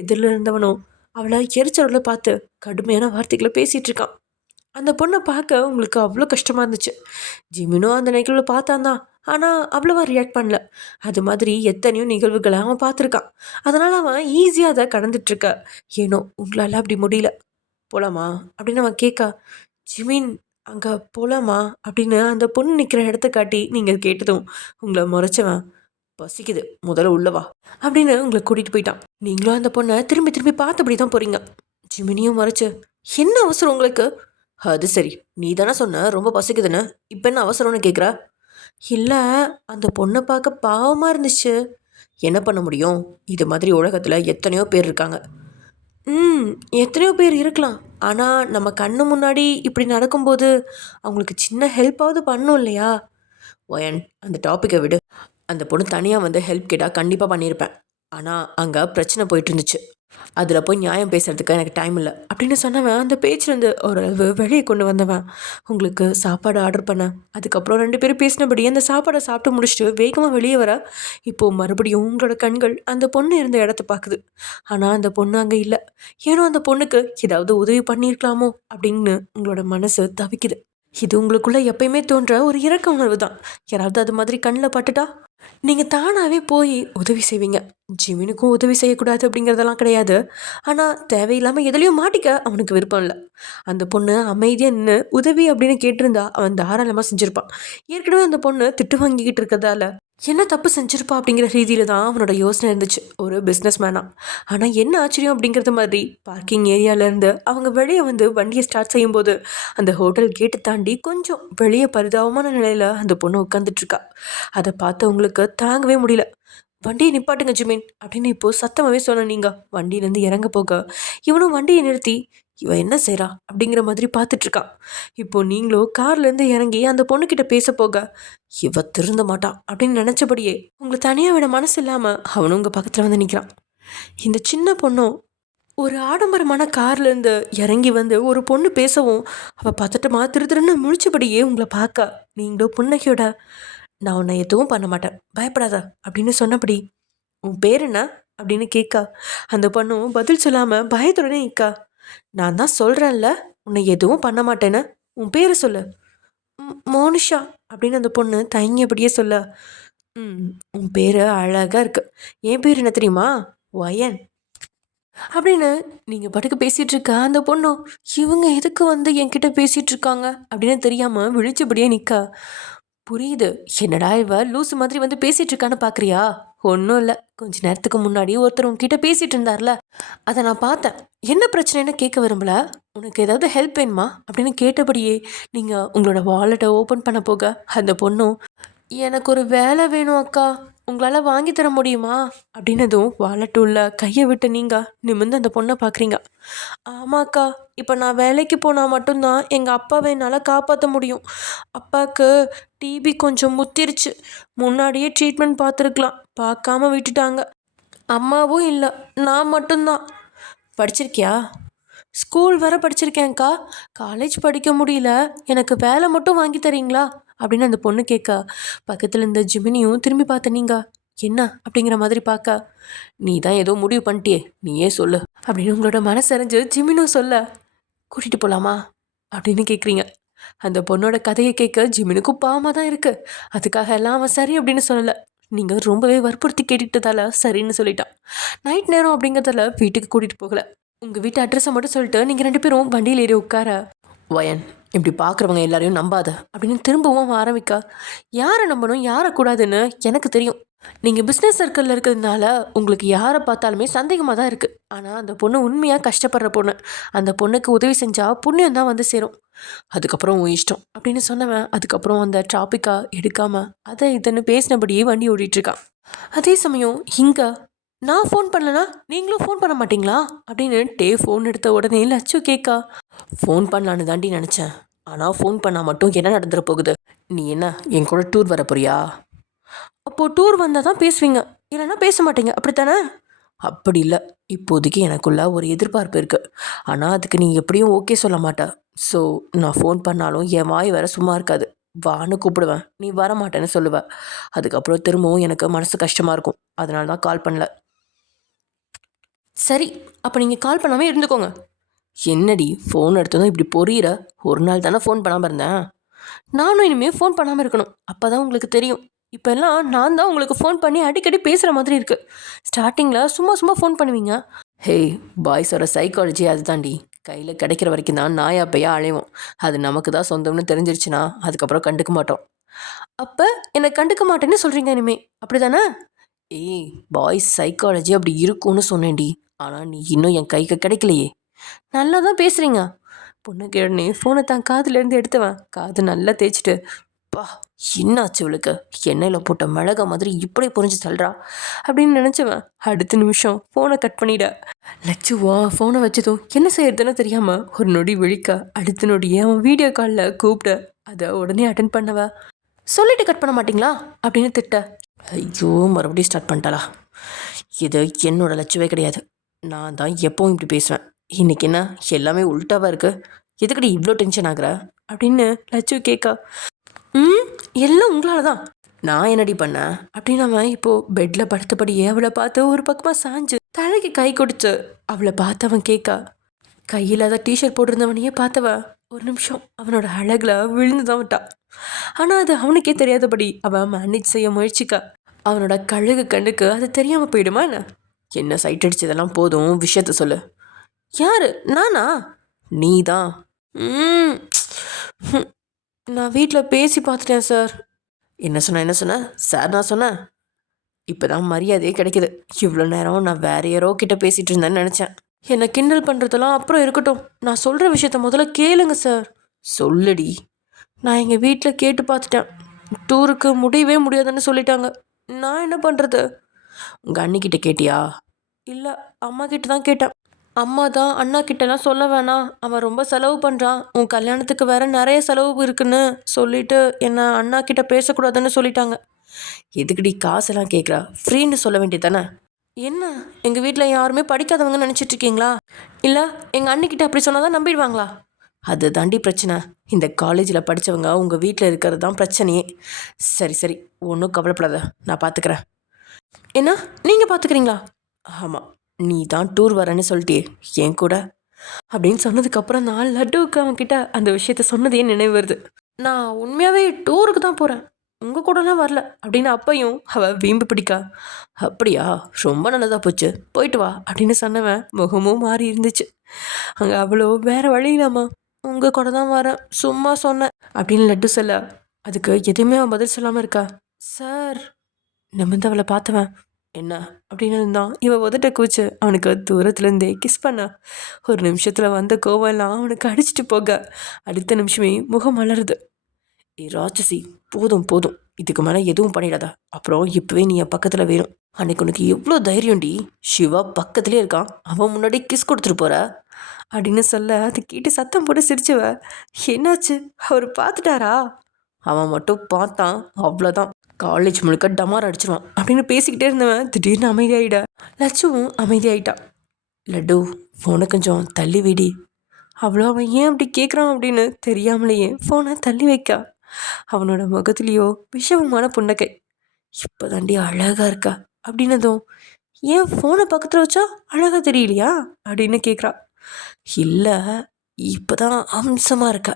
எதிரில் இருந்தவனும் அவளை எரிச்சலோட பார்த்து கடுமையான வார்த்தைகளை பேசிகிட்டு இருக்கான். அந்த பொண்ணை பார்க்க உங்களுக்கு அவ்வளோ கஷ்டமாக இருந்துச்சு. ஜிமினும் அந்த நிகழ்வை பார்த்தான் தான், ஆனால் அவ்வளோவா ரியாக்ட் பண்ணல. அது மாதிரி எத்தனையோ நிகழ்வுகளை அவன் பார்த்துருக்கான். அதனால் அவன் ஈஸியாக அதை கடந்துட்டுருக்க. ஏனோ உங்களால் அப்படி முடியல. போகலாமா அப்படின்னு அவன் கேட்க, ஜிமின் அங்கே போகலாமா அப்படின்னு அந்த பொண்ணு நிற்கிற இடத்த காட்டி நீங்கள் கேட்டதும் உங்களை முறைச்சவன், பசிக்குது முதல்ல உள்ளவா அப்படின்னு உங்களை கூட்டிகிட்டு போயிட்டான். நீங்களும் அந்த பொண்ணை திரும்பி திரும்பி பார்த்தபடி தான் போகிறீங்க. ஜிமினியும் முறைச்சு, என்ன அவசரம் உங்களுக்கு? அது சரி, நீ தானே சொன்ன ரொம்ப பசிக்குதுன்னு, இப்போ என்ன அவசரம்னு கேட்குறா? இல்லை, அந்த பொண்ணை பார்க்க பாவமாக இருந்துச்சு. என்ன பண்ண முடியும்? இது மாதிரி உலகத்தில் எத்தனையோ பேர் இருக்காங்க. ம், எத்தனையோ பேர் இருக்கலாம். ஆனால் நம்ம கண்ணு முன்னாடி இப்படி நடக்கும்போது அவங்களுக்கு சின்ன ஹெல்ப்பாவது பண்ணும் இல்லையா? ஒயன், அந்த டாப்பிக்கை விடு. அந்த பொண்ணு தனியாக வந்து ஹெல்ப் கேட்டால் கண்டிப்பாக பண்ணியிருப்பேன். ஆனால் அங்கே பிரச்சனை போயிட்டு இருந்துச்சு, அதில் போய் நியாயம் பேசுகிறதுக்கு எனக்கு டைம் இல்லை அப்படின்னு சொன்னவன் அந்த பேச்சிலேருந்து ஓரளவு வெளியே கொண்டு வந்தவன். உங்களுக்கு சாப்பாடு ஆர்டர் பண்ணேன், அதுக்கப்புறம் 2 பேரும் பேசினபடி அந்த சாப்பாடை சாப்பிட்டு முடிச்சுட்டு வேகமாக வெளியே வர இப்போது மறுபடியும் உங்களோட கண்கள் அந்த பொண்ணு இருந்த இடத்த பார்க்குது. ஆனால் அந்த பொண்ணு அங்கே இல்லை. ஏன்னா அந்த பொண்ணுக்கு ஏதாவது உதவி பண்ணியிருக்கலாமோ அப்படின்னு உங்களோட மனசு தவிக்குது. இது உங்களுக்குள்ளே எப்பயுமே தோன்ற ஒரு இரக்க உணர்வு தான். யாராவது அது மாதிரி கண்ணில் பட்டுட்டா நீங்கள் தானாகவே போய் உதவி செய்வீங்க. ஜிமினுக்கும் உதவி செய்யக்கூடாது அப்படிங்கிறதெல்லாம் கிடையாது. ஆனால் தேவையில்லாமல் எதுலேயும் மாட்டிக்க அவனுக்கு விருப்பம் இல்லை. அந்த பொண்ணு அமைதியாக நின்று உதவி அப்படின்னு கேட்டிருந்தா அவன் தாராளமாக செஞ்சுருப்பான். ஏற்கனவே அந்த பொண்ணு திட்டு வாங்கிக்கிட்டு இருக்கிறதால என்ன தப்பு செஞ்சுருப்பா அப்படிங்கிற ரீதியில் தான் அவனோட யோசனை இருந்துச்சு, ஒரு பிஸ்னஸ் மேனாக. ஆனால் என்ன ஆச்சரியம் அப்படிங்கிறது மாதிரி பார்க்கிங் ஏரியாவிலேருந்து அவங்க வெளியே வந்து வண்டியை ஸ்டார்ட் செய்யும்போது அந்த ஹோட்டல் கேட்டு தாண்டி கொஞ்சம் வெளியே பரிதாபமான நிலையில் அந்த பொண்ணு உட்காந்துட்ருக்கா. அதை பார்த்து உங்களுக்கு தாங்கவே முடியல. வண்டியை நிப்பாட்டுங்க ஜிமின் அப்படின்னு இப்போது சத்தமாகவே சொன்ன நீங்கள் வண்டியிலேருந்து இறங்க போக இவனும் வண்டியை நிறுத்தி இவன் என்ன செய்கிறா அப்படிங்கிற மாதிரி பார்த்துட்ருக்கான். இப்போது நீங்களும் கார்லேருந்து இறங்கி அந்த பொண்ணுக்கிட்ட பேச போக இவ திருந்த மாட்டான் அப்படின்னு நினச்சபடியே உங்களை தனியாக விட மனசு இல்லாமல் அவனும் உங்கள் பக்கத்தில் வந்து நிற்கிறான். இந்த சின்ன பொண்ணும் ஒரு ஆடம்பரமான கார்லேருந்து இறங்கி வந்து ஒரு பொண்ணு பேசவும் அவள் பதட்டமாக திருன்னு முழிச்சபடியே உங்களை பார்க்க நீங்களும் புன்னகையோட, நான் உன்னை எதுவும் பண்ண மாட்டேன், பயப்படாத அப்படின்னு சொன்னபடி, உன் பேர் என்ன அப்படின்னு கேட்க அந்த பொண்ணும் பதில் சொல்லாமல் பயத்துடனே நிற்கா. நான் தான் சொல்கிறேன்ல உன்னை எதுவும் பண்ண மாட்டேன்னு, உன் பேரை சொல்லு. மோனிஷா அப்படின்னு அந்த பொண்ணு தயங்கியபடியே சொல்ல, ம், உன் பேர் அழகாக இருக்கு, என் பேர் என்ன தெரியுமா? ஒயன் அப்படின்னு நீங்கள் பாட்டுக்கு பேசிகிட்டு இருக்க அந்த பொண்ணும் இவங்க எதுக்கு வந்து என்கிட்ட பேசிகிட்டு இருக்காங்க அப்படின்னு தெரியாமல் விழிச்சபடியே நிற்கா. புரியுது, என்னடா இவ லூசு மாதிரி வந்து பேசிகிட்டு இருக்கான்னு பார்க்குறியா? ஒன்றும் இல்லை, கொஞ்ச நேரத்துக்கு முன்னாடி ஒருத்தர் உங்ககிட்ட பேசிகிட்டு இருந்தார்ல, அதை நான் பார்த்தேன். என்ன பிரச்சனைன்னு கேட்க விரும்பல, உனக்கு ஏதாவது ஹெல்ப் வேணுமா அப்படின்னு கேட்டபடியே நீங்கள் உங்களோட வாலெட்டை ஓப்பன் பண்ண போக அந்த பொண்ணும், எனக்கு ஒரு வேலை வேணும் அக்கா, உங்களால் வாங்கி தர முடியுமா அப்படின்னதும் வாலெட் உள்ள கையை விட்டு நீங்கள் நிமிர்ந்து அந்த பொண்ணை பார்க்குறீங்க. ஆமாக்கா, இப்போ நான் வேலைக்கு போனால் மட்டும்தான் எங்கள் அப்பாவை என்னால் காப்பாற்ற முடியும். அப்பாவுக்கு டிபி கொஞ்சம் முத்திருச்சு. முன்னாடியே ட்ரீட்மெண்ட் பார்த்துருக்கலாம், பார்க்காம விட்டுட்டாங்க. அம்மாவும் இல்லை, நான் மட்டும்தான். படிச்சிருக்கியா? ஸ்கூல் வர படிச்சிருக்கேன்க்கா. காலேஜ் படிக்க முடியல, எனக்கு வேலை மட்டும் வாங்கி தரீங்களா அப்படின்னு அந்த பொண்ணு கேட்க, பக்கத்தில் இருந்த ஜிமினியும் திரும்பி பார்த்த நீங்கள் என்ன அப்படிங்கிற மாதிரி பார்க்க, நீ தான் ஏதோ முடிவு பண்ணிட்டியே, நீயே சொல்லு அப்படின்னு உங்களோட மனசறிஞ்சு ஜிமினும் சொல்ல, கூட்டிகிட்டு போகலாமா அப்படின்னு கேட்குறீங்க. அந்த பொண்ணோட கதையை கேட்க ஜிமினுக்கும் பாவமாக தான் இருக்குது. அதுக்காக எல்லாம் அவன் சரி அப்படின்னு சொல்லலை, நீங்கள் ரொம்பவே வற்புறுத்தி கேட்டுக்கிட்டதால சரின்னு சொல்லிட்டான். நைட் நேரம் அப்படிங்கிறதால வீட்டுக்கு கூட்டிகிட்டு போகலை. உங்கள் வீட்டு அட்ரஸை மட்டும் சொல்லிட்டு நீங்கள் 2 பேரும் வண்டியில் ஏறி உட்கார, வயன் இப்படி பார்க்குறவங்க எல்லாரையும் நம்பாத அப்படின்னு திரும்பவும் ஆரம்பிக்க, யாரை நம்பணும் யாரை கூடாதுன்னு எனக்கு தெரியும். நீங்கள் பிஸ்னஸ் சர்க்கிளில் இருக்கிறதுனால உங்களுக்கு யாரை பார்த்தாலுமே சந்தேகமாக தான் இருக்குது. ஆனால் அந்த பொண்ணு உண்மையாக கஷ்டப்படுற பொண்ணு. அந்த பொண்ணுக்கு உதவி செஞ்சால் புண்ணியம் தான் வந்து சேரும். அதுக்கப்புறம் உன் இஷ்டம் அப்படின்னு சொன்னவன் அதுக்கப்புறம் அந்த டாப்பிக்காக எடுக்காமல் அதை இதுன்னு பேசினபடியே வண்டி ஓடிட்டுருக்கான். அதே சமயம் இங்கே நான் ஃபோன் பண்ணலனா நீங்களும் ஃபோன் பண்ண மாட்டிங்களா அப்படின்னு ஃபோன் எடுத்த உடனே லட்சு கேட்கா. ஃபோன் பண்ணலான்னு தாண்டி நினச்சேன், ஆனால் ஃபோன் பண்ணால் மட்டும் என்ன நடந்துட போகுது? நீ என்ன என் கூட டூர் வர போறியா? அப்போது டூர் வந்தால் தான் பேசுவீங்க, இல்லைன்னா பேச மாட்டீங்க அப்படித்தானே? அப்படி இல்லை, இப்போதைக்கு எனக்குள்ள ஒரு எதிர்பார்ப்பு இருக்குது. ஆனால் அதுக்கு நீ எப்படியும் ஓகே சொல்ல மாட்ட. ஸோ நான் ஃபோன் பண்ணாலும் என் வாய் வேற சும்மா இருக்காது. வான்னு கூப்பிடுவேன், நீ வர மாட்டேன்னு சொல்லுவேன். அதுக்கப்புறம் திரும்பவும் எனக்கு மனசு கஷ்டமாக இருக்கும். அதனால தான் கால் பண்ணல. சரி, அப்போ நீங்கள் கால் பண்ணாமல் இருந்துக்கோங்க. என்னடி ஃபோன் எடுத்ததும் இப்படி பொரியிற? ஒரு நாள் தானே ஃபோன் பண்ணாமல் இருந்தேன். நானும் இனிமேல் ஃபோன் பண்ணாமல் இருக்கணும், அப்போ தான் உங்களுக்கு தெரியும். இப்போல்லாம் நான் தான் உங்களுக்கு ஃபோன் பண்ணி அடிக்கடி பேசுகிற மாதிரி இருக்குது. ஸ்டார்டிங்கில் சும்மா சும்மா ஃபோன் பண்ணுவீங்க. ஹே, பாய்ஸோட சைக்காலஜி அது தாண்டி. கையில் கிடைக்கிற வரைக்கும் தான் நாயா பையா அலைவோம். அது நமக்கு தான் சொந்தம்னு தெரிஞ்சிருச்சுன்னா அதுக்கப்புறம் கண்டுக்க மாட்டோம். அப்போ என்னை கண்டுக்க மாட்டேன்னு சொல்கிறீங்க இனிமே, அப்படி தானே? ஏய், பாய்ஸ் சைக்காலஜி அப்படி இருக்கும்னு சொன்னேன்டி. ஆனால் நீ இன்னும் என் கைக்கு கிடைக்கலையே. நல்லா தான் பேசுகிறீங்க. பொண்ணு கேடனே ஃபோனை தான் காதுலேருந்து எடுத்துவேன். காது நல்லா தேய்ச்சிட்டு, பா என்னாச்சு இவளுக்கு, எண்ணெயில் போட்ட மிளகா மாதிரி இப்படி புரிஞ்சு தள்ளுறா அப்படின்னு நினச்சவன் அடுத்த நிமிஷம் ஃபோனை கட் பண்ணிட. லட்சுவா ஃபோனை வச்சதும் என்ன செய்யறதுன்னு தெரியாமல் ஒரு நொடி விழிக்க, அடுத்த நொடியே அவன் வீடியோ காலில் கூப்பிட அதை உடனே அட்டன் பண்ணவ. சொல்லிட்டு கட் பண்ண மாட்டிங்களா அப்படின்னு திட்ட. ஐயோ, மறுபடியும் ஸ்டார்ட் பண்ணிட்டாளா? இது என்னோட லட்சுவே கிடையாது. நான் தான் எப்பவும் இப்படி பேசுவேன். இன்றைக்கி என்ன எல்லாமே உள்டாவாக இருக்குது? எதுக்கடி இவ்வளோ டென்ஷன் ஆகுற அப்படின்னு லட்சு கேட்கா. எல்லாம் உங்களால தான். நான் என்னடி பண்ணேன் அப்படின்னு அவன் இப்போது பெட்டில் படுத்தபடியே அவளை பார்த்து ஒரு பக்கமாக சாஞ்சு தலைக்கு கை கொடுத்து அவளை பார்த்து அவன் கேட்கா. கையில்லாத டிஷர்ட் போட்டிருந்தவனையே பார்த்தவன் ஒரு நிமிஷம் அவனோட அழகில் விழுந்து தான் விட்டான். ஆனால் அது அவனுக்கே தெரியாதபடி அவன் மேனேஜ் செய்ய முயற்சிக்க, அவனோட கழுகு கண்ணுக்கு அது தெரியாமல் போயிடுமா என்ன? என்ன சைட் அடிச்சதெல்லாம் போதும், விஷயத்த சொல்லு. யாரு, நானா? நீ தான். நான் வீட்டில் பேசி பார்த்துட்டேன் சார். என்ன சொன்ன சார்? நான் சொன்னேன். இப்போ தான் மரியாதையே கிடைக்கிது. இவ்வளோ நேரம் நான் வேற யாரோ கிட்ட பேசிகிட்டு இருந்தேன்னு நினச்சேன். என்னை கிண்டல் பண்ணுறதெல்லாம் அப்புறம் இருக்கட்டும், நான் சொல்கிற விஷயத்த முதல்ல கேளுங்க சார். சொல்லுடி. நான் எங்கள் வீட்டில் கேட்டு பார்த்துட்டேன், டூருக்கு முடியவே முடியாதுன்னு சொல்லிட்டாங்க. நான் என்ன பண்ணுறது? உங்கள் அண்ணிக்கிட்ட கேட்டியா? இல்லை, அம்மா கிட்ட தான் கேட்டேன். அம்மா தான் அண்ணா கிட்டலாம் சொல்ல வேணாம், அவன் ரொம்ப செலவு பண்ணுறான், உன் கல்யாணத்துக்கு வேற நிறைய செலவு இருக்குன்னு சொல்லிட்டு என்னை அண்ணா கிட்ட பேசக்கூடாதுன்னு சொல்லிட்டாங்க. எதுக்குடி காசெல்லாம் கேட்குறா? ஃப்ரீன்னு சொல்ல வேண்டியது தானே? என்ன, எங்கள் வீட்டில் யாருமே படிக்காதவங்க நினச்சிட்ருக்கீங்களா? இல்லை எங்கள் அண்ணிக்கிட்ட அப்படி சொன்னால் தான் நம்பிடுவாங்களா? அது தாண்டி பிரச்சனை. இந்த காலேஜில் படித்தவங்க உங்கள் வீட்டில் இருக்கிறது தான் பிரச்சனையே. சரி சரி, ஒன்றும் கவலைப்படாத, நான் பார்த்துக்கிறேன். என்ன, நீங்கள் பார்த்துக்கிறீங்களா? ஆமாம், நீ தான் டூர் வரேன்னு சொல்லிட்டியே என் கூட அப்படின்னு சொன்னதுக்கப்புறம் நான் லட்டுவுக்கு அவன்கிட்ட அந்த விஷயத்த சொன்னதே நினைவு வருது. நான் உண்மையாகவே டூருக்கு தான் போகிறேன், உங்கள் கூடலாம் வரல அப்படின்னு அப்பையும் அவள் வீம்பு பிடிக்கா. அப்படியா, ரொம்ப நல்லதாக போச்சு, போயிட்டு வா அப்படின்னு சொன்னவன் முகமும் மாறி இருந்துச்சு. அங்கே அவ்வளோ வேறு வழி இல்லாமா, உங்கள் கூட தான் வரேன், சும்மா சொன்னேன் அப்படின்னு லட்டு சொல்ல, அதுக்கு எதுவுமே அவன் பதில் சொல்லாமல் இருக்கா. சார் நிமிர்ந்து அவளை பார்த்தவன் என்ன அப்படின்னு இருந்தான். இவன் உதட்ட கூச்சு அவனுக்கு தூரத்துலேருந்தே கிஸ் பண்ண. ஒரு நிமிஷத்தில் வந்த கோவம்லாம் அவனுக்கு அடிச்சுட்டு போக அடுத்த நிமிஷமே முகம் மலருது. ஏ ராட்சசி, போதும் போதும், இதுக்கு மேலே எதுவும் பண்ணிடாத. அப்புறம் இப்போவே நீ என் பக்கத்தில் வேணும். அன்னைக்கு உனக்கு எவ்வளோ தைரியம்டி, சிவா பக்கத்துலேயே இருக்கான், அவன் முன்னாடி கிஸ் கொடுத்துட்டு போற அப்படின்னு சொல்ல அதை கேட்டு சத்தம் போட்டு சிரிச்சுவ. என்னாச்சு, அவர் பார்த்துட்டாரா? அவன் மட்டும் பார்த்தான், அவ்வளோதான், காலேஜ் முழுக்க டமார் அடிச்சிருவான் அப்படின்னு பேசிக்கிட்டே இருந்தவன் திடீர்னு அமைதியாயிட. லட்சுவும் அமைதியாயிட்டான். லட்டு, ஃபோனை கொஞ்சம் தள்ளி விடி. அவ்வளோ அவன் ஏன் அப்படி கேட்குறான் அப்படின்னு தெரியாமலேயே ஃபோனை தள்ளி வைக்கா. அவனோட முகத்துலேயோ விஷமமான புன்னகை. இப்போ தாண்டி அழகா இருக்கா அப்படின்னதும், ஏன் ஃபோனை பக்கத்தில் வச்சா அழகா தெரியலையா அப்படின்னு கேட்குறா. இல்லை, இப்போ தான் அம்சமாக இருக்கா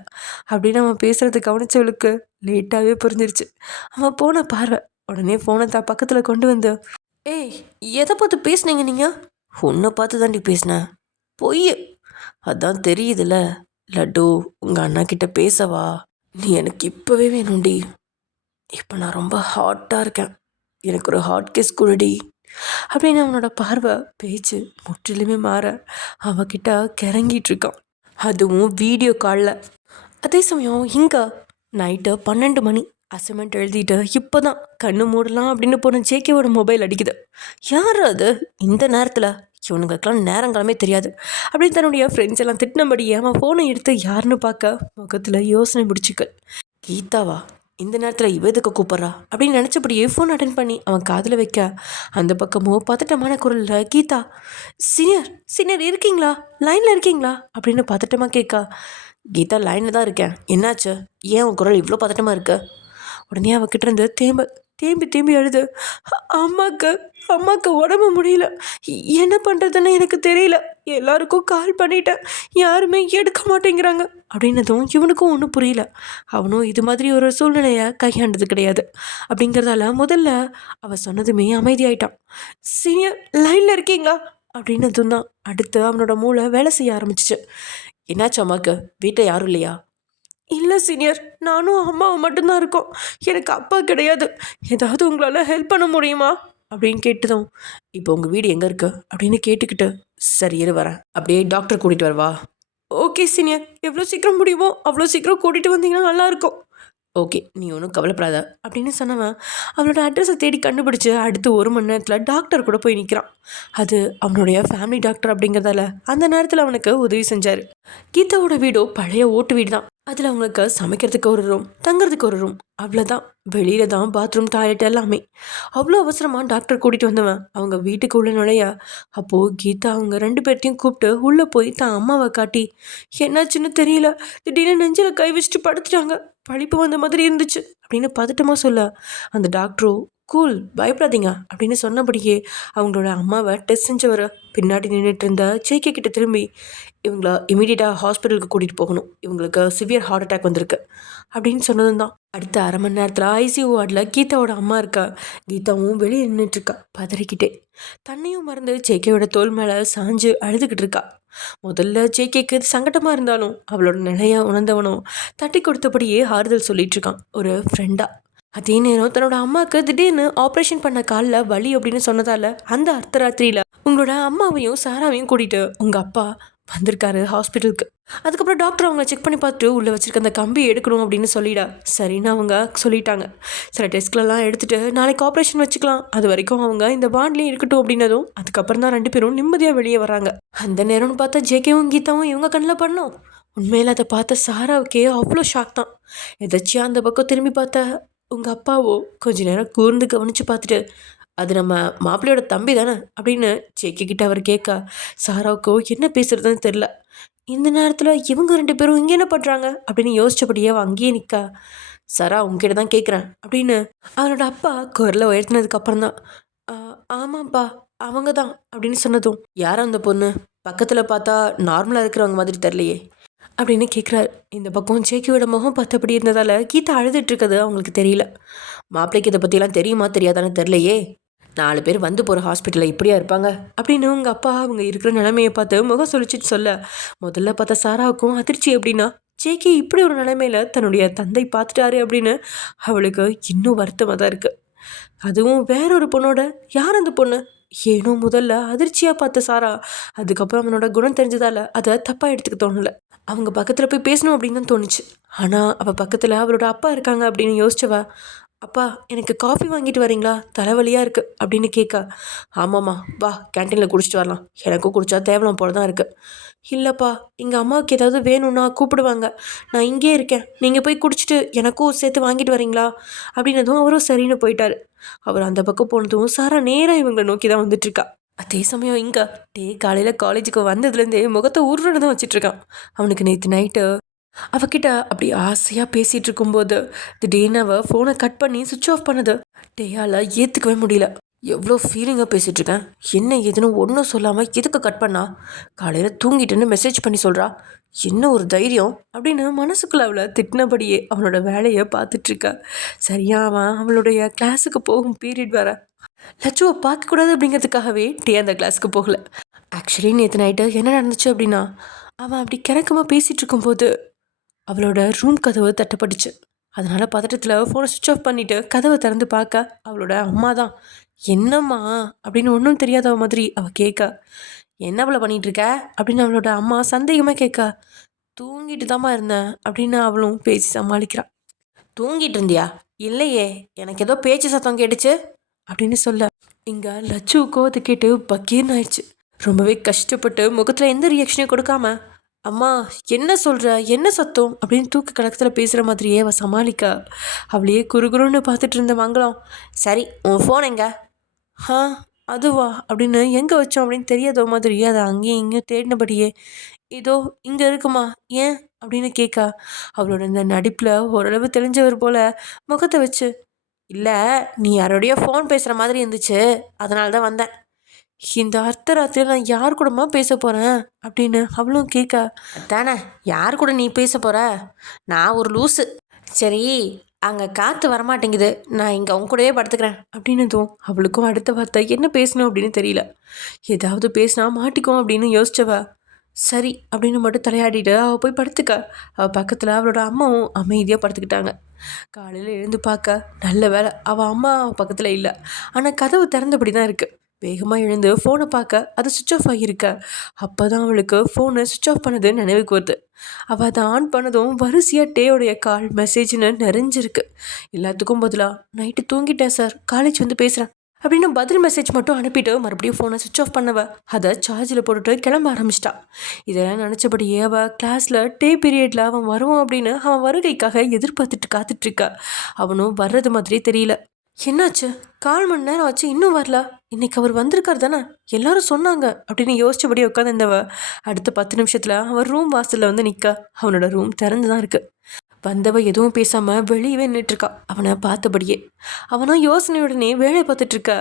அப்படின்னு அவன் பேசுகிறது கவனிச்சவளுக்கு லேட்டாகவே புரிஞ்சிருச்சு. அவன் போன பார்வை. உடனே ஃபோனை பக்கத்தில் கொண்டு வந்து, ஏய், எதை பார்த்து பேசுனீங்க நீங்கள்? உன்னை பார்த்து தாண்டி பேசினேன். பொய், அதான் தெரியுதுல்ல. லட்டு, உங்கள் அண்ணா கிட்ட பேசவா? நீ எனக்கு இப்போவே வேணும்டி. இப்போ நான் ரொம்ப ஹாட்டாக இருக்கேன், எனக்கு ஒரு ஹாட் கேஸ் கொடுடி அப்படின்னு அவனோட பார்வை பேச்சு முற்றிலுமே மாற அவகிட்ட கிறங்கிட்டு இருக்கான். அதுவும் வீடியோ காலில். அதே சமயம் இங்கே நைட்டு 12 மணி. அசைன்மெண்ட் எழுதிட்டு இப்போ தான் கண்ணு மூடலாம் அப்படின்னு போன ஜேகேவோட மொபைல் அடிக்குது. யார் அது இந்த நேரத்தில்? இவனுங்களுக்கெல்லாம் நேரங்காலமே தெரியாது அப்படின்னு தன்னுடைய ஃப்ரெண்ட்ஸ் எல்லாம் திட்டினபடியே அவன் ஃபோனை எடுத்து யாருன்னு பார்க்க முகத்தில் யோசனை முடிச்சுக்க. கீதாவா? இந்த நேரத்தில் இவ எதுக்கு கூப்பிட்றா அப்படின்னு நினச்சபடியே ஃபோன் அட்டன் பண்ணி அவன் காதில் வைக்க, அந்த பக்கமோ பதட்டமான குரலில் கீதா, சீனியர் சீனியர் இருக்கீங்களா, லைனில் இருக்கீங்களா அப்படின்னு பதட்டமாக கேட்கா. கீதா, லைனில் தான் இருக்கேன், என்னாச்சு, ஏன் உன் குரல் இவ்வளோ பதட்டமாக இருக்கு? உடனே அவகிட்ட இருந்து தேம்பி தேம்பி அழுது, அம்மாக்கு உடம்பு முடியல, என்ன பண்ணுறதுன்னு எனக்கு தெரியல, எல்லாருக்கும் கால் பண்ணிட்டேன், யாருமே எடுக்க மாட்டேங்கிறாங்க அப்படின்னதும் இவனுக்கும் ஒன்றும் புரியல. அவனும் இது மாதிரி ஒரு சூழ்நிலையை கையாண்டது கிடையாது. அப்படிங்கிறதால முதல்ல அவள் சொன்னதுமே அமைதியாயிட்டான். சீனியர் லைனில் இருக்கீங்களா அப்படின்னதும் தான் அடுத்து அவனோட மூளை வேலை செய்ய ஆரம்பிச்சிச்சு. என்னாச்சு அம்மாவுக்கு, வீட்டில் யாரும் இல்லையா? இல்லை சீனியர், நானும் அம்மாவும் மட்டும்தான் இருக்கோம், எனக்கு அப்பா கிடையாது, ஏதாவது உங்களால் ஹெல்ப் பண்ண முடியுமா அப்படின்னு கேட்டதும், இப்போ உங்கள் வீடு எங்கே இருக்குது அப்படின்னு கேட்டுக்கிட்டு, சரி இரு வரேன், அப்படியே டாக்டர் கூட்டிகிட்டு வரவா? ஓகே சீனியர், எவ்வளோ சீக்கிரம் முடியுமோ அவ்வளோ சீக்கிரம் கூட்டிகிட்டு வந்தீங்கன்னா நல்லாயிருக்கும். ஓகே, நீ ஒன்றும் கவலைப்படாத அப்படின்னு சொன்னவன் அவனோட அட்ரஸை தேடி கண்டுபிடிச்சி அடுத்து 1 மணி நேரத்தில் டாக்டர் கூட போய் நிற்கிறான். அது அவனுடைய ஃபேமிலி டாக்டர் அப்படிங்கிறதால அந்த நேரத்தில் அவனுக்கு உதவி செஞ்சார். கீதாவோட வீடோ பழைய ஓட்டு வீடு தான். அதில் அவங்களுக்கு சமைக்கிறதுக்கு ஒரு ரூம், தங்குறதுக்கு ஒரு ரூம், அவ்வளோதான். வெளியில தான் பாத்ரூம், டாய்லெட் எல்லாமே. அவ்வளோ அவசரமாக டாக்டர் கூட்டிகிட்டு வந்தவன் அவங்க வீட்டுக்கு உள்ள நுழைய, அப்போது கீதா அவங்க 2 பேர்த்தையும் கூப்பிட்டு உள்ளே போய் தான் அம்மாவை காட்டி, என்னாச்சுன்னு தெரியல, திடீர்னு நெஞ்சில் கை வச்சுட்டு படுத்துட்டாங்க, பழிப்பு வந்த மாதிரி இருந்துச்சு அப்படின்னு பதட்டமாக சொல்ல, அந்த டாக்டரோ கூல், பயப்படாதீங்க அப்படின்னு சொன்னபடியே அவங்களோட அம்மாவை டெஸ்ட் செஞ்சவரை பின்னாடி நின்றுட்டு இருந்த ஜேகே கிட்ட திரும்பி, இவங்கள இமீடியட்டாக ஹாஸ்பிட்டலுக்கு கூட்டிகிட்டு போகணும், இவங்களுக்கு சிவியர் ஹார்ட் அட்டாக் வந்திருக்கு அப்படின்னு சொன்னதும் தான் அடுத்த அரை மணி நேரத்தில் ஐசியூ வார்டில் கீதாவோட அம்மா இருக்கா. கீதாவும் வெளியே நின்றுட்டுருக்கா பதறிக்கிட்டே. தன்னையும் மறந்து ஜேகேவோட தோல் மேலே சாஞ்சு அழுதுகிட்டு இருக்கா. முதல்ல ஜேகேக்கு சங்கடமாக இருந்தாலும் அவளோட நிலையை உணர்ந்தவனும் தட்டி கொடுத்தபடியே ஆறுதல் சொல்லிட்டு இருக்கான் ஒரு ஃப்ரெண்டா. அதே நேரம் தன்னோட அம்மாவுக்கு திடீர்னு ஆப்ரேஷன் பண்ண காலில் வலி அப்படின்னு சொன்னதால் அந்த அர்த்தராத்திரியில் உங்களோட அம்மாவையும் சாராவையும் கூட்டிகிட்டு உங்கள் அப்பா வந்திருக்காரு ஹாஸ்பிட்டலுக்கு. அதுக்கப்புறம் டாக்டர் அவங்க செக் பண்ணி பார்த்துட்டு உள்ளே வச்சுருக்க அந்த கம்பி எடுக்கணும் அப்படின்னு சொல்லிடா சரின்னு அவங்க சொல்லிட்டாங்க. சில டெஸ்ட்களெல்லாம் எடுத்துகிட்டு நாளைக்கு ஆப்ரேஷன் வச்சுக்கலாம், அது வரைக்கும் அவங்க இந்த வார்ட்லேயே இருக்கட்டும் அப்படின்னதும் அதுக்கப்புறம் தான் 2 பேரும் நிம்மதியாக வெளியே வராங்க. அந்த நேரம்னு பார்த்தா ஜேகேவும் கீதாவும் இவங்க கண்ணில் பண்ணோம். உண்மையில் அதை பார்த்த சாராவுக்கே அவ்வளோ ஷாக் தான். எதாச்சியாக அந்த பக்கம் திரும்பி பார்த்தா உங்கள் அப்பாவோ கொஞ்ச நேரம் கூர்ந்து கவனித்து பார்த்துட்டு, அது நம்ம மாப்பிள்ளையோட தம்பி தானே அப்படின்னு ஜேகே கிட்ட அவர் கேட்க, சாராவுக்கோ என்ன பேசுறதுன்னு தெரில. இந்த நேரத்தில் இவங்க 2 பேரும் இங்கே என்ன பண்ணுறாங்க அப்படின்னு யோசிச்சபடியே அவள் அங்கேயே நிற்கா. சாரா, உங்ககிட்ட தான் கேட்குறேன் அப்படின்னு அவனோட அப்பா குரலை உயர்த்தினதுக்கு அப்புறம் தான், ஆமாப்பா அவங்க தான் அப்படின்னு சொன்னதும், யாரும் அந்த பொண்ணு பக்கத்தில் பார்த்தா நார்மலாக இருக்கிறவங்க மாதிரி தெரியலையே அப்படின்னு கேட்குறாரு. இந்த பக்கம் ஜேகேவோட முகம் பார்த்தபடி இருந்ததால் கீதா அழுதுட்டு இருக்கிறது அவங்களுக்கு தெரியல. மாப்பிள்ளைக்கு இதை பற்றிலாம் தெரியுமா தெரியாதான்னு தெரியலையே, 4 பேர் வந்து போகிற ஹாஸ்பிட்டலில் இப்படியா இருப்பாங்க அப்படின்னு உங்கள் அப்பா அவங்க இருக்கிற நிலைமையை பார்த்து முகம் சொல்லிச்சிட்டு சொல்ல, முதல்ல பார்த்த சாராவுக்கும் அதிர்ச்சி. அப்படின்னா ஜேகே இப்படி ஒரு நிலைமையில் தன்னுடைய தந்தை பார்த்துட்டாரு அப்படின்னு அவளுக்கு இன்னும் வருத்தமாக தான் இருக்குது. அதுவும் வேறொரு பொண்ணோட. யார் அந்த பொண்ணு ஏனோ முதல்ல அதிர்ச்சியாக பார்த்த சாரா அதுக்கப்புறம் அவனோட குணம் தெரிஞ்சதால் அதை தப்பாக எடுத்துக்க தோணலை. அவங்க பக்கத்தில் போய் பேசணும் அப்படின்னு தான் தோணுச்சு. ஆனால் அவள் பக்கத்தில் அவளோட அப்பா இருக்காங்க அப்படின்னு யோசிச்சவ, அப்பா எனக்கு காஃபி வாங்கிட்டு வரீங்களா, தலைவலியாக இருக்குது அப்படின்னு கேட்க. ஆமாம்மா, வா கேன்டீனில் குடிச்சிட்டு வரலாம், எனக்கும் குடிச்சா தேவலாம் போல தான் இருக்குது. இல்லைப்பா, எங்கள் அம்மாவுக்கு ஏதாவது வேணும்னா கூப்பிடுவாங்க, நான் இங்கே இருக்கேன், நீங்கள் போய் குடிச்சிட்டு எனக்கும் சேர்த்து வாங்கிட்டு வரீங்களா அப்படின்னதும் அவரும் சரின்னு போயிட்டாரு. அவர் அந்த பக்கம் போனதும் சாரா நேராக இவங்களை நோக்கி தான் வந்துட்டுருக்கா. அதே சமயம் இங்கே காலையில் காலேஜுக்கு வந்ததுலேருந்தே முகத்தை உருன்னு தான் வச்சிட்ருக்கான். அவனுக்கு நேற்று நைட்டு அவகிட்ட அப்படி ஆசையாக பேசிகிட்டு இருக்கும்போது திடீர்னு அவள் ஃபோனை கட் பண்ணி சுவிட்ச் ஆஃப் பண்ணது டேயால் ஏற்றுக்கவே முடியல. எவ்வளோ ஃபீலிங்காக பேசிகிட்டு இருக்கேன், என்ன ஏதுன்னு ஒன்றும் சொல்லாமல் எதுக்கு கட் பண்ணா, காலையில் தூங்கிட்டுன்னு மெசேஜ் பண்ணி சொல்கிறா, என்ன ஒரு தைரியம் அப்படின்னு மனசுக்குள்ள அவளை திட்டினபடியே அவனோட வேலையை பார்த்துட்ருக்கா. சரியா அவன் அவளுடைய கிளாஸுக்கு போகும் பீரியட் வேற. லட்சுவை பார்க்கக்கூடாது அப்படிங்கிறதுக்காகவே அந்த கிளாஸுக்கு போகல. ஆக்சுவலி நேற்று நைட்டு என்ன நடந்துச்சு அப்படின்னா, அவன் அப்படி கிணக்கமாக பேசிகிட்டு இருக்கும்போது அவளோட ரூம் கதவு தட்டப்பட்டுச்சு. அதனால் பதட்டத்தில் ஃபோனை சுவிட்ச் ஆஃப் பண்ணிவிட்டு கதவை திறந்து பார்க்க அவளோட அம்மா தான். என்னம்மா அப்படின்னு ஒன்றும் தெரியாத மாதிரி அவள் கேட்க. என்ன அவளை பண்ணிகிட்ருக்க அப்படின்னு அவளோட அம்மா சந்தேகமாக கேட்க. தூங்கிட்டு தாம்மா இருந்தேன் அப்படின்னு அவளும் பேசி சமாளிக்கிறான். தூங்கிட்டு இருந்தியா? இல்லையே, எனக்கு ஏதோ பேச்சு சத்தம் கேட்டுச்சு அப்படின்னு சொல்ல இங்கே லட்சுவுக்கோ அது கேட்டு பக்கீர்னு ஆயிடுச்சு. ரொம்பவே கஷ்டப்பட்டு முகத்தில் எந்த ரியாக்ஷனையும் கொடுக்காம, அம்மா என்ன சொல்கிற, என்ன சத்தம் அப்படின்னு தூக்க கலக்கத்தில் பேசுகிற மாதிரியே அவள் சமாளிக்க அவளையே குறுகுறுன்னு பார்த்துட்டு இருந்த மங்களம், சரி உன் ஃபோன் எங்க? ஆ அதுவா அப்படின்னு எங்கே வச்சோம் அப்படின்னு தெரியாத மாதிரியே அதை அங்கேயும் இங்கேயும் தேடினபடியே, இதோ இங்கே இருக்குமா, ஏன் அப்படின்னு கேட்க அவளோட இந்த நடிப்பில் ஓரளவு தெரிஞ்சவர் போல் முகத்தை வச்சு, இல்லை நீ யாரோடைய ஃபோன் பேசுகிற மாதிரி இருந்துச்சு, அதனால தான் வந்தேன். இந்த அர்த்தராத்திரியில் நான் யார் கூடமா பேச போகிறேன் அப்படின்னு அவளும் கேட்க. தானே யார் கூட நீ பேச போகிற, நான் ஒரு லூஸு. சரி அங்கே காற்று வரமாட்டேங்குது, நான் இங்கே அவங்க கூடவே படுத்துக்கிறேன் அப்படின்னதும் அவளுக்கும் அடுத்த வார்த்தை என்ன பேசணும் அப்படின்னு தெரியல. ஏதாவது பேசினா மாட்டிக்கும் அப்படின்னு யோசிச்சவ சரி அப்படின்னு மட்டும் தலையாடிட்டு அவள் போய் படுத்துக்க. அவள் பக்கத்தில் அவளோட அம்மாவும் அமைதியாக படுத்துக்கிட்டாங்க. காலையில் எழுந்து பார்க்க நல்ல வேலை அவள் அம்மா பக்கத்தில் இல்லை, ஆனால் கதவு திறந்தபடி தான் இருக்குது. வேகமாக எழுந்து ஃபோனை பார்க்க அது சுவிட்ச் ஆஃப் ஆகியிருக்க. அப்போ தான் அவளுக்கு ஃபோனை சுவிட்ச் ஆஃப் பண்ணது நினைவுக்கு வருது. அவள் அதை ஆன் பண்ணதும் வரிசையாக டேயோடைய கால் மெசேஜ்னு நிறைஞ்சிருக்கு. எல்லாத்துக்கும் பதிலாக நைட்டு தூங்கிட்டேன் சார், காலேஜ் வந்து பேசுகிறேன் அப்படின்னு பதில் மெசேஜ் மட்டும் அனுப்பிட்டு மறுபடியும் ஃபோனை சுவிட்ச் ஆஃப் பண்ணவ அதை சார்ஜில் போட்டுட்டு கிளம்ப ஆரம்பிச்சிட்டா. இதெல்லாம் நினச்சபடியே அவள் கிளாஸில் பீரியடில் அவன் வருவான் அப்படின்னு அவன் வருகைக்காக எதிர்பார்த்துட்டு காத்துட்ருக்கா. அவனும் வர்றது மாதிரி தெரியல. என்னாச்சு, 1/4 மணி நேரம் ஆச்சு இன்னும் வரல, இன்னைக்கு அவர் வந்திருக்கார் தானே, எல்லாரும் சொன்னாங்க அப்படின்னு யோசிச்சபடி உட்காந்துருந்தவ அடுத்த 10 நிமிஷத்தில் அவன் ரூம் வாசலில் வந்து நிற்க. அவனோட ரூம் திறந்து தான் இருக்குது. வந்தவ எதுவும் பேசாமல் வெளியவே நின்றுட்டுருக்கா அவனை பார்த்தபடியே. அவனும் யோசனையுடனே வேலையை பார்த்துட்ருக்க.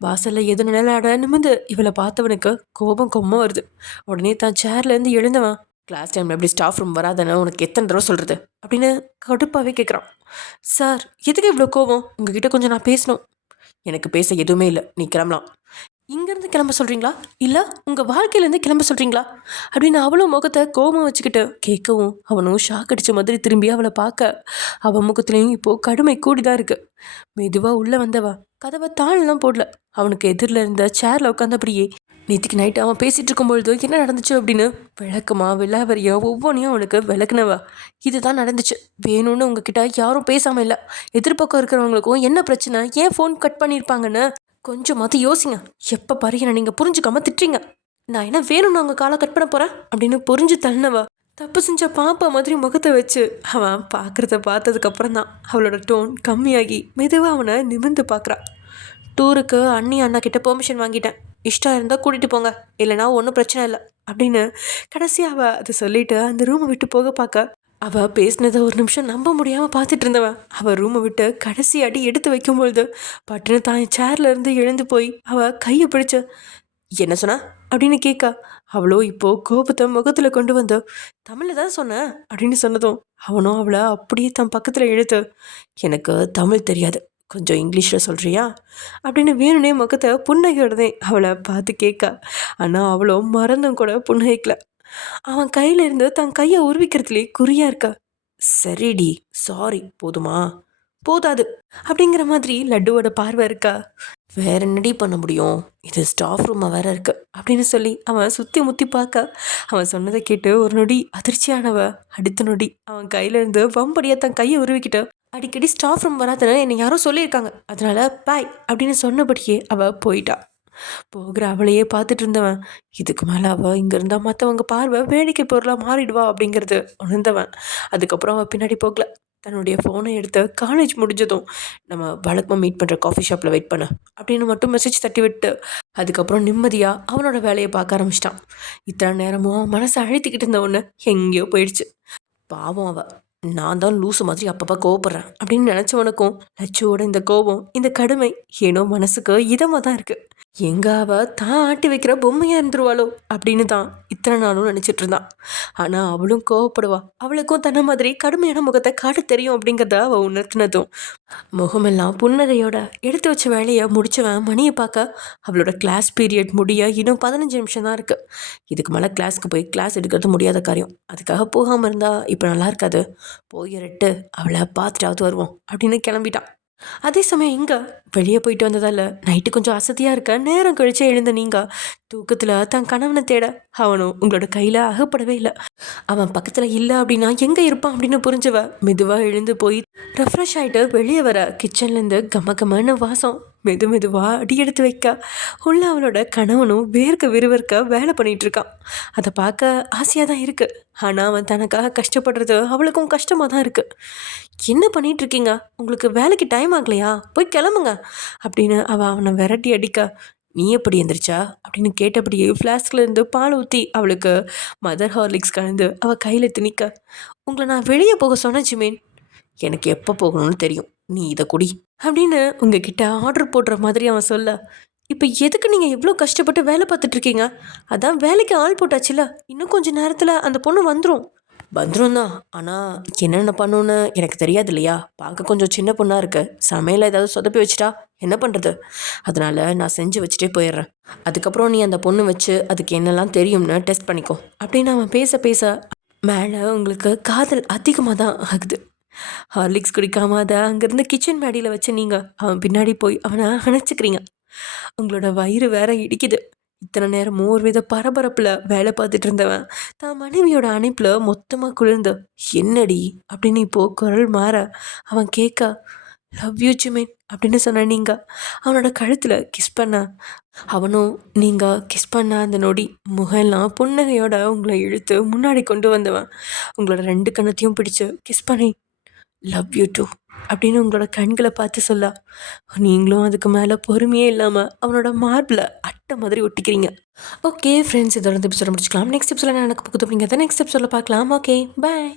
வாசலில் எது நிழலாட நிமிந்து இவளை பார்த்தவனுக்கு கோபம் கொம்ம வருது. உடனே தான் சேர்லேருந்து எழுந்தவன், கிளாஸ் டைமில் எப்படி ஸ்டாஃப் ரூம் வராதானே உனக்கு எத்தனை தடவை சொல்கிறது அப்படின்னு கடுப்பாகவே கேட்குறான். சார் எதுக்கு இவ்வளோ கோபம், உங்ககிட்ட கொஞ்சம் நான் பேசணும். எனக்கு பேச எதுவுமே இல்லை, நீ கிளம்பலாம். இங்கேருந்து கிளம்ப சொல்கிறீங்களா இல்லை உங்கள் வாழ்க்கையிலேருந்து கிளம்ப சொல்கிறீங்களா அப்படின்னு அவளும் முகத்தை கோபம் வச்சுக்கிட்டு கேட்கவும் அவனும் ஷாக் அடித்த மாதிரி திரும்பி அவளை பார்க்க அவன் முகத்துலேயும் இப்போது கடுமை கூடி தான் இருக்குது. மெதுவாக உள்ளே வந்தவா கதவை தாழெல்லாம் போடல. அவனுக்கு எதிரில் இருந்த சேரில் உட்காந்தபடியே நேற்றுக்கு நைட்டு அவன் பேசிகிட்டு இருக்கும்பொழுது என்ன நடந்துச்சு அப்படின்னு விளக்கமா விளாவரியா ஒவ்வொன்றையும் அவனுக்கு விளக்குனவா. இதுதான் நடந்துச்சு, வேணும்னு உங்ககிட்ட யாரும் பேசாமல் இல்லை, எதிர்பக்கம் இருக்கிறவங்களுக்கும் என்ன பிரச்சனை, ஏன் ஃபோன் கட் பண்ணியிருப்பாங்கன்னு கொஞ்சமாவது யோசிங்க. எப்போ பாரு என்ன நீங்கள் புரிஞ்சுக்காம திட்டுறீங்க, நான் என்ன வேணும்னு அவங்க காலை கட் பண்ண போகிறேன் அப்படின்னு புரிஞ்சு தள்ளினவா தப்பு செஞ்ச பாப்பா மாதிரி முகத்தை வச்சு அவன் பார்க்குறத பார்த்ததுக்கப்புறம் தான் அவளோட டோன் கம்மியாகி மெதுவாக அவனை நிமிர்ந்து பார்க்குறான். டூருக்கு அண்ணி அண்ணா கிட்ட பெர்மிஷன் வாங்கிட்டேன், இஷ்டம் இருந்தால் கூட்டிகிட்டு போங்க, இல்லைனா ஒன்றும் பிரச்சனை இல்லை அப்படின்னு கடைசியாக அவள் அதை சொல்லிவிட்டு அந்த ரூமை விட்டு போக பார்க்க அவள் பேசினதை ஒரு நிமிஷம் நம்ப முடியாமல் பார்த்துட்டு இருந்தவன் அவள் ரூமை விட்டு கடைசி அடி எடுத்து வைக்கும்பொழுது பட்டுன்னு தான் சேர்ல இருந்து எழுந்து போய் அவள் கையை பிடிச்ச என்ன சொன்னா அப்படின்னு கேட்க. அவளோ இப்போது கோபத்தை முகத்தில் கொண்டு வந்து தமிழில் தான் சொன்னேன் அப்படின்னு சொன்னதும் அவனும் அவளை அப்படியே தன் பக்கத்தில் இழுத்து, எனக்கு தமிழ் தெரியாது, கொஞ்சம் இங்கிலீஷில் சொல்கிறியா அப்படின்னு வேணுனே முகத்தை புன்னகையோடனே அவளை பார்த்து கேட்க. ஆனால் அவளோ மறந்தும் கூட புன்னகைக்கல. அவன் கையில இருந்து தன் கையை உருவிக்கிறதுலே குறியா இருக்கா. சரிடி சாரி, போதுமா? போதாது அப்படிங்கிற மாதிரி லட்டுவோட பார்வை இருக்கா. வேற என்னடி பண்ண முடியும், இது ஸ்டாஃப் ரூமாக வேற இருக்கு அப்படின்னு சொல்லி அவன் சுற்றி முற்றி பார்க்க அவன் சொன்னதை கேட்டு ஒரு நொடி அதிர்ச்சியானவ அடுத்த நொடி அவன் கையிலேருந்து வம்படியாக தன் கையை உருவிக்கிட்ட அடிக்கடி ஸ்டாஃப் ரூம் வராதுன்னு என்னை யாரோ சொல்லியிருக்காங்க, அதனால பாய் அப்படின்னு சொன்னபடியே அவள் போயிட்டா. போகிற அவளையே பார்த்துட்டு இருந்தவன், இதுக்கு மேலே அவள் இங்கே இருந்தால் மற்றவங்க பார்வை வேடிக்கை பொருளாக மாறிடுவா அப்படிங்கிறது உணர்ந்தவன். அதுக்கப்புறம் அவள் பின்னாடி போகல. தன்னுடைய ஃபோனை எடுத்து காலேஜ் முடிஞ்சதும் நம்ம வழக்கமாக மீட் பண்ணுற காஃபி ஷாப்பில் வெயிட் பண்ண அப்படின்னு மட்டும் மெசேஜ் தட்டி விட்டு அதுக்கப்புறம் நிம்மதியாக அவனோட வேலையை பார்க்க ஆரம்பிச்சிட்டான். இத்தனை நேரமும் அவன் மனசை அழுத்திக்கிட்டு இருந்த ஒன்று எங்கேயோ போயிடுச்சு. பாவம் அவ, நான் தான் லூசு மாதிரி அப்பப்போ கோவப்படுறேன் அப்படின்னு நினச்சவனுக்கும் லட்சுவோட இந்த கோபம், இந்த கடுமை ஏனோ மனசுக்கு இதமாக தான் இருக்குது. எங்க அவ தான் ஆட்டி வைக்கிற பொம்மையா இருந்துருவாளோ அப்படின்னு தான் இத்தனை நாளும் நினச்சிட்டு இருந்தான். ஆனால் அவளும் கோவப்படுவா. அவளுக்கும் தன்னை மாதிரி கடுமையான முகத்தை காட்ட தெரியும் அப்படிங்கிறத அவள் உணர்த்தினதும் முகமெல்லாம் புன்னகையோட எடுத்து வச்ச வேலையை முடிச்சவன் மணியை பார்க்க அவளோட கிளாஸ் பீரியட் முடிய இன்னும் 15 நிமிஷம் தான் இருக்குது. இதுக்கு மேலே கிளாஸ்க்கு போய் கிளாஸ் எடுக்கிறது முடியாத காரியம். அதுக்காக போகாமல் இருந்தால் இப்போ நல்லா இருக்காது. போயிட்டு அவளை பார்த்துட்டாவது வருவோம் அப்படின்னு கிளம்பிட்டான். அதே சமயம் இங்கே வெளியே போயிட்டு வந்ததால் நைட்டு கொஞ்சம் அசதியாக இருக்க நேரம் கழிச்சு எழுந்த நீங்கள் தூக்கத்தில் தன் கணவனை தேட அவனும் உங்களோட கையில் அகப்படவே இல்லை. அவன் பக்கத்தில் இல்லை அப்படின்னா எங்கே இருப்பான் அப்படின்னு புரிஞ்சவ மெதுவாக எழுந்து போய் ரெஃப்ரெஷ் ஆகிட்டு வெளியே வர கிச்சன்லேருந்து கமகமான வாசம் மெதுவாக அடி எடுத்து வைக்க உள்ள அவளோட கணவனும் விறுவிறுக்க வேலை பண்ணிகிட்ருக்கான். அதை பார்க்க ஆசையாக தான் இருக்குது. ஆனால் அவன் தனக்காக கஷ்டப்படுறது அவளுக்கும் கஷ்டமாக தான் இருக்குது. என்ன பண்ணிகிட்ருக்கீங்க, உங்களுக்கு வேலைக்கு டைம் ஆகலையா, போய் கிளம்புங்க அப்படின்னு அவனை விரட்டி அடிக்க நீ எப்படி எந்திரிச்சா அப்படின்னு கேட்டபடியே ஃப்ளாஸ்க்லேருந்து பால் ஊற்றி அவளுக்கு மதர் ஹார்லிக்ஸ் கலந்து அவள் கையில் திணிக்க உங்களை நான் வெளியே போக சொன்னேன் ஜிமேன், எனக்கு எப்போ போகணும்னு தெரியும், நீ இதை குடி அப்படின்னு உங்ககிட்ட ஆர்டர் போடுற மாதிரி அவன் சொல்ல, இப்போ எதுக்கு நீங்கள் எவ்வளோ கஷ்டப்பட்டு வேலை பார்த்துட்ருக்கீங்க, அதான் வேலைக்கு ஆள் போட்டாச்சுல, இன்னும் கொஞ்சம் நேரத்தில் அந்த பொண்ணு வந்துடும் தான். ஆனால் என்னென்ன பண்ணுன்னு எனக்கு தெரியாது இல்லையா, பார்க்க கொஞ்சம் சின்ன பொண்ணாக இருக்கு, சமையல் ஏதாவது சொதப்பி வச்சுட்டா என்ன பண்ணுறது, அதனால் நான் செஞ்சு வச்சுட்டே போயிடுறேன், அதுக்கப்புறம் நீ அந்த பொண்ணு வச்சு அதுக்கு என்னெல்லாம் தெரியும்னு டெஸ்ட் பண்ணிக்கோ அப்படின்னு அவன் பேச மேலே உங்களுக்கு காதல் அதிகமாக தான் ஆகுது. ஹார்லிக்ஸ் குடிக்காம அதை அங்கேருந்து கிச்சன் மேடியில் வச்சு நீங்கள் அவன் பின்னாடி போய் அவனை அணைச்சிக்கிறீங்க. உங்களோட வயிறு வேற இடிக்குது. இத்தனை நேரமும் ஒரு வித பரபரப்பில் வேலை பார்த்துட்டு இருந்தவன் தான் மனைவியோட அணைப்பில் மொத்தமாக குளிர்ந்து என்னடி அப்படின்னு இப்போது குரல் மாற அவன் கேட்க லவ் யூ ஜிமேன் அப்படின்னு சொன்ன நீங்கள் அவனோட கழுத்தில் கிஸ் பண்ண அவனும் நீங்கள் கிஸ் பண்ண அந்த நொடி முகெல்லாம் புன்னகையோட உங்களை இழுத்து முன்னாடி கொண்டு வந்தவன் உங்களோட 2 கண்ணத்தையும் பிடிச்சு கிஸ் பண்ணி லவ் யூ டூ அப்படின்னு உங்களோட கண்களை பார்த்து சொல்ல நீங்களும் அதுக்கு மேலே பொறுமையே இல்லாமல் அவனோட மார்பில் அட்டை மாதிரி ஒட்டிக்கிறீங்க. ஓகே ஃப்ரெண்ட்ஸ், இதோட எபிசோட முடிச்சுக்கலாம். நெக்ஸ்ட் எபிசோட நான் எனக்கு புகுது அப்படிங்கிறத நெக்ஸ்ட் எபிசோட பார்க்கலாம். Okay bye.